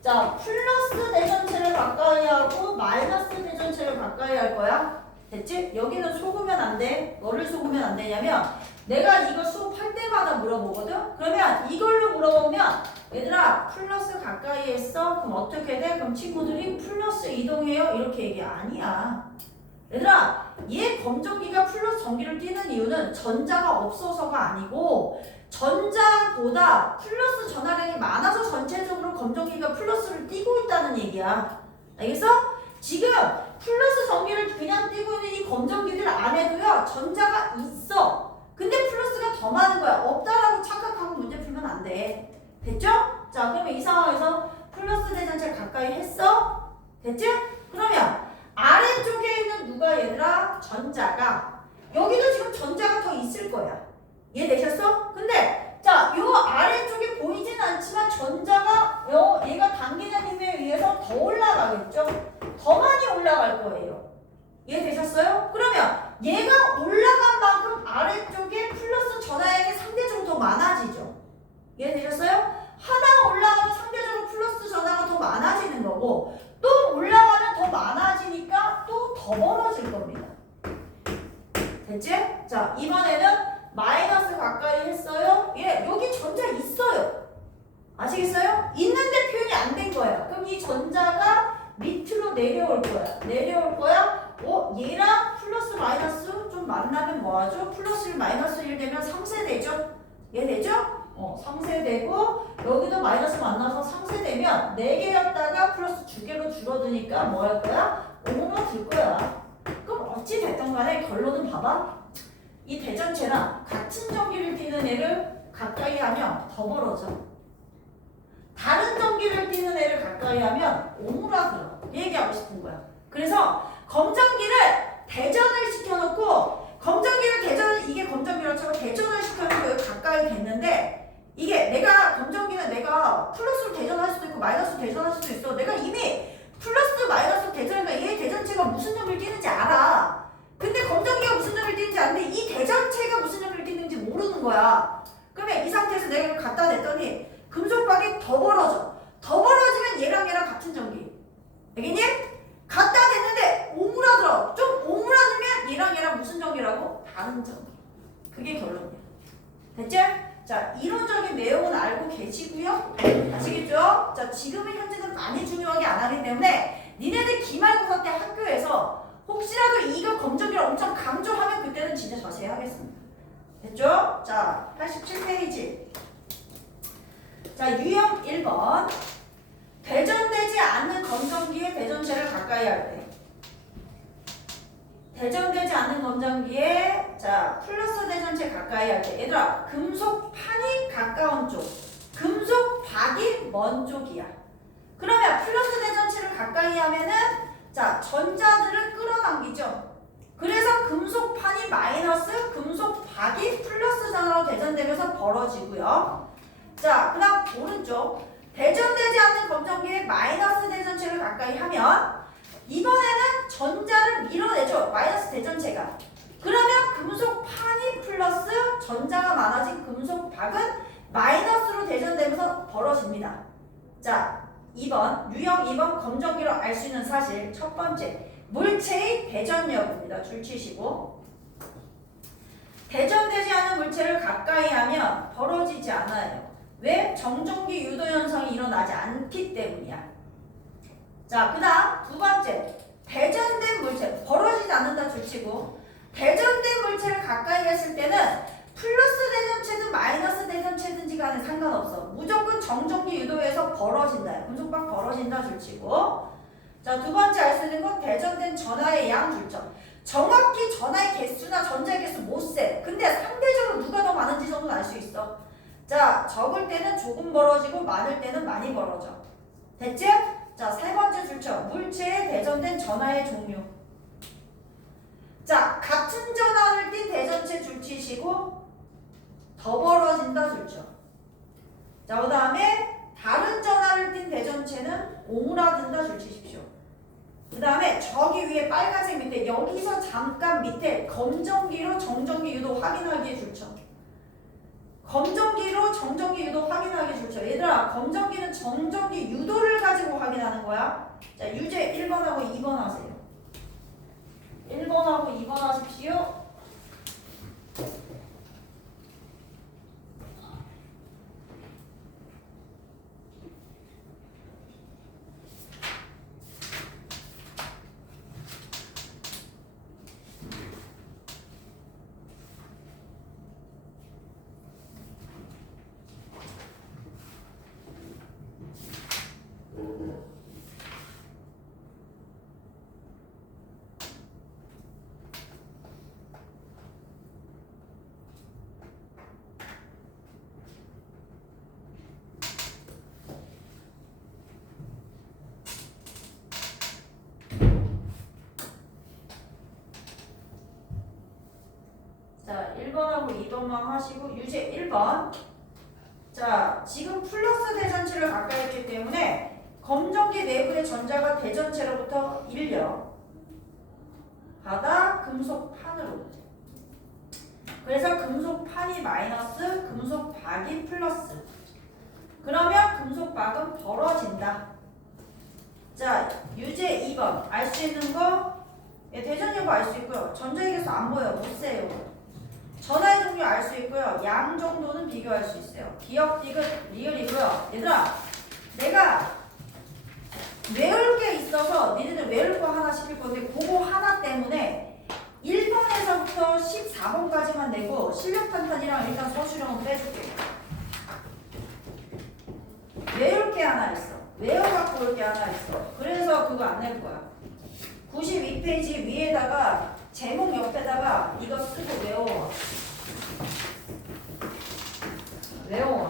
자 플러스 대전체를 가까이 하고 마이너스 대전체를 가까이 할 거야. 됐지? 여기는 속으면 안 돼. 뭐를 속으면 안 되냐면 내가 이거 수업할 때마다 물어보거든? 그러면 이걸로 물어보면 얘들아 플러스 가까이 했어? 그럼 어떻게 돼? 그럼 친구들이 플러스 이동해요? 이렇게 얘기 아니야. 얘들아 얘 검정기가 플러스 전기를 띠는 이유는 전자가 없어서가 아니고 전자보다 플러스 전하량이 많아서 전체적으로 검정기가 플러스를 띠고 있다는 얘기야. 알겠어? 지금 플러스 전기를 그냥 띠고 있는 이 검정기들 안에도요 전자가 있어. 근데 플러스가 더 많은 거야. 없다라고 착각하고 문제 풀면 안 돼. 됐죠? 자 그러면 이 상황에서 플러스 대전체를 가까이 했어? 됐지? 그러면 아래쪽에 있는 누가 얘들아? 전자가. 여기도 지금 전자가 더 있을 거야. 이해되셨어? 근데 자 요 아래쪽에 보이진 않지만 전자가 얘가 당기는 힘에 의해서 더 올라가겠죠? 더 많이 올라갈 거예요. 이해되셨어요? 그러면 얘가 올라간 만큼 아래쪽에 플러스 전하량이 상대적으로 더 많아지죠. 이해되셨어요? 하나가 올라가면 상대적으로 플러스 전하가 더 많아지는 거고 또 올라가면 더 많아지니까 또 더 벌어질 겁니다. 됐지? 자 이번에는 마이너스 가까이 했어요. 예, 여기 전자 있어요. 아시겠어요? 있는데 표현이 안 된 거야. 그럼 이 전자가 밑으로 내려올 거야. 얘랑 플러스 마이너스 좀 만나면 뭐하죠? 플러스 1 마이너스 1 되면 상쇄되죠? 이해되죠? 상쇄되고 여기도 마이너스 만나서 상쇄되면 4개였다가 플러스 2개로 줄어드니까 뭐 할 거야? 5가 들 거야. 그럼 어찌 됐든 간에 결론은 봐봐. 이 대전체랑 같은 전기를 띠는 애를 가까이 하면 더 벌어져. 다른 전기를 띠는 애를 가까이 하면 오므라들어. 얘기하고 싶은 거야. 그래서 검정기를 대전을 시켜놓고 이게 검정기로 쳐서 대전을 시켜놓고 여기 가까이 됐는데 이게 검정기는 내가 플러스로 대전할 수도 있고 마이너스로 대전할 수도 있어. 내가 이미 플러스 마이너스 대전이니까 얘 대전체가 무슨 전기를 띠는지 알아. 근데 검정기가 무슨 전기를 띠는지 아는데 이 대전체가 무슨 전기를 띠는지 모르는 거야. 그러면 이 상태에서 내가 이걸 갖다 냈더니 금속박이 더 벌어져. 더 벌어지면 얘랑 같은 전기. 알겠니? 갖다 냈는데 오므라들어. 좀 오므라들면 얘랑 무슨 전기라고? 다른 전기. 그게 결론이야. 됐지? 자, 이론적인 내용은 알고 계시고요. 아시겠죠? 자, 지금은 현재는 많이 중요하게 안 하기 때문에 니네들 기말고사 때 학교에서 혹시라도 이거 검정기를 엄청 강조하면 그때는 진짜 자세히 하겠습니다. 됐죠? 자, 87페이지. 자, 유형 1번. 대전되지 않는 검정기의 대전체를 가까이 할 때. 대전되지 않는 검정기에 자 플러스 대전체 가까이 할 때. 얘들아 금속판이 가까운 쪽, 금속박이 먼 쪽이야. 그러면 플러스 대전체를 가까이 하면은 자 전자들을 끌어당기죠. 그래서 금속판이 마이너스, 금속박이 플러스 전하로 대전되면서 벌어지고요. 자, 그 다음 오른쪽. 대전되지 않는 검정기에 마이너스 대전체를 가까이 하면 이번에는 전자를 밀어내죠. 마이너스 대전체가. 그러면 금속판이 플러스 전자가 많아진 금속박은 마이너스로 대전되면서 벌어집니다. 자, 2번 유형 2번 검정기로 알 수 있는 사실 첫 번째 물체의 대전 여부입니다. 줄 치시고 대전되지 않은 물체를 가까이 하면 벌어지지 않아요. 왜? 정전기 유도 현상이 일어나지 않기 때문이야. 자, 그 다음 두 번째 대전된 물체 벌어지지 않는다 줄치고 대전된 물체를 가까이 했을 때는 플러스 대전체든 마이너스 대전체든지 간에 상관없어. 무조건 정전기 유도에서 벌어진다. 금속박 벌어진다 줄치고 자, 두 번째 알 수 있는 건 대전된 전하의 양 줄점. 정확히 전하의 개수나 전자의 개수 못 세. 근데 상대적으로 누가 더 많은지 정도는 알 수 있어. 자, 적을 때는 조금 벌어지고 많을 때는 많이 벌어져. 됐지? 자, 세 번째 줄점. 물체에 대전된 전하의 종류. 자, 같은 전하를 띤 대전체 줄치시고 더 벌어진다 줄점. 자, 그 다음에 다른 전하를 띤 대전체는 오므라든다 줄치십시오. 그 다음에 저기 위에 빨간색 밑에 여기서 잠깐 밑에 검정기로 정전기 유도 확인하기에 줄점. 검정기로 정전기 유도 확인하기 좋죠. 얘들아, 검정기는 정전기 유도를 가지고 확인하는 거야. 자, 유제 1번하고 2번 하세요. 1번하고 2번 하십시오. 자, 1번하고 2번만 하시고 유제 1번. 자, 지금 플러스 대전체를 가까이 했기 때문에 검정기 내부의 전자가 대전체로부터 일려 받아 금속판으로. 그래서 금속판이 마이너스, 금속박이 플러스. 그러면 금속박은 벌어진다. 자, 유제 2번. 알 수 있는 거 대전 여부 알 수 있고요. 전자기계에서 안 보여. 못 세요. 전화의 종류 알 수 있고요. 양 정도는 비교할 수 있어요. 기억, 디귿, 리을이고요. 얘들아, 내가 외울 게 있어서 니네들 외울 거 하나 시킬 건데 그거 하나 때문에 1번에서부터 14번까지만 내고 실력탄탄이랑 일단 서술형은 빼줄게. 외울 게 하나 있어. 외워갖고 올 게 하나 있어. 그래서 그거 안 낼 거야. 92페이지 위에다가 제목 옆에다가 이거 쓰고 외워. 외워.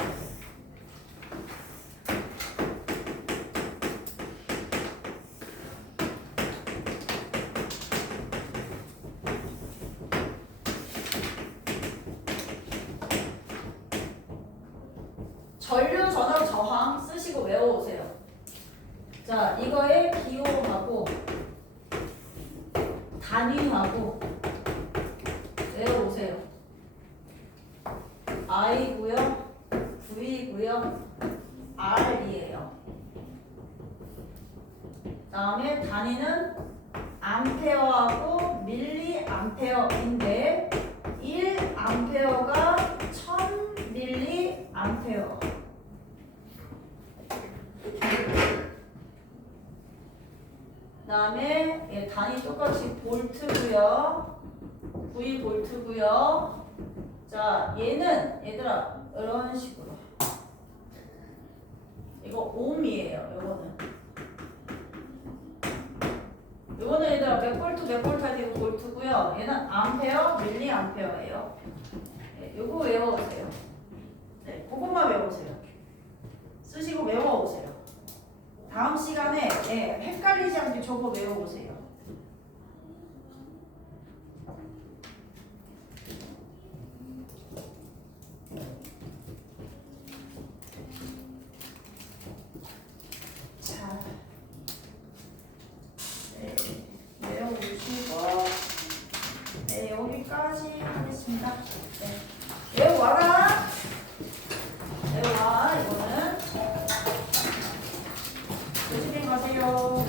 전류 전압 저항 쓰시고 외워오세요. 자, 이거에 기호하고 단위하고 외워오세요. I고요, V고요, R이에요. 다음에 단위는 암페어하고 밀리암페어인데 1암페어가 1000밀리암페어. 다음에 단위 똑같이 볼트고요. V 볼트고요. 자, 얘는 얘들아 이런 식으로. 이거 옴이에요. 요거는 얘들아 몇 볼트 몇 볼트 할 때 이거 볼트고요. 얘는 암페어, 밀리암페어예요. 네, 요거 외워오세요. 네, 그것만 외워오세요. 쓰시고 외워오세요. 다음 시간에 헷갈리지 않게 저거 외워보세요. 자, 외워보시고 여기까지 하겠습니다. 외워와라. 외워와. 이거는 조심히 가세요.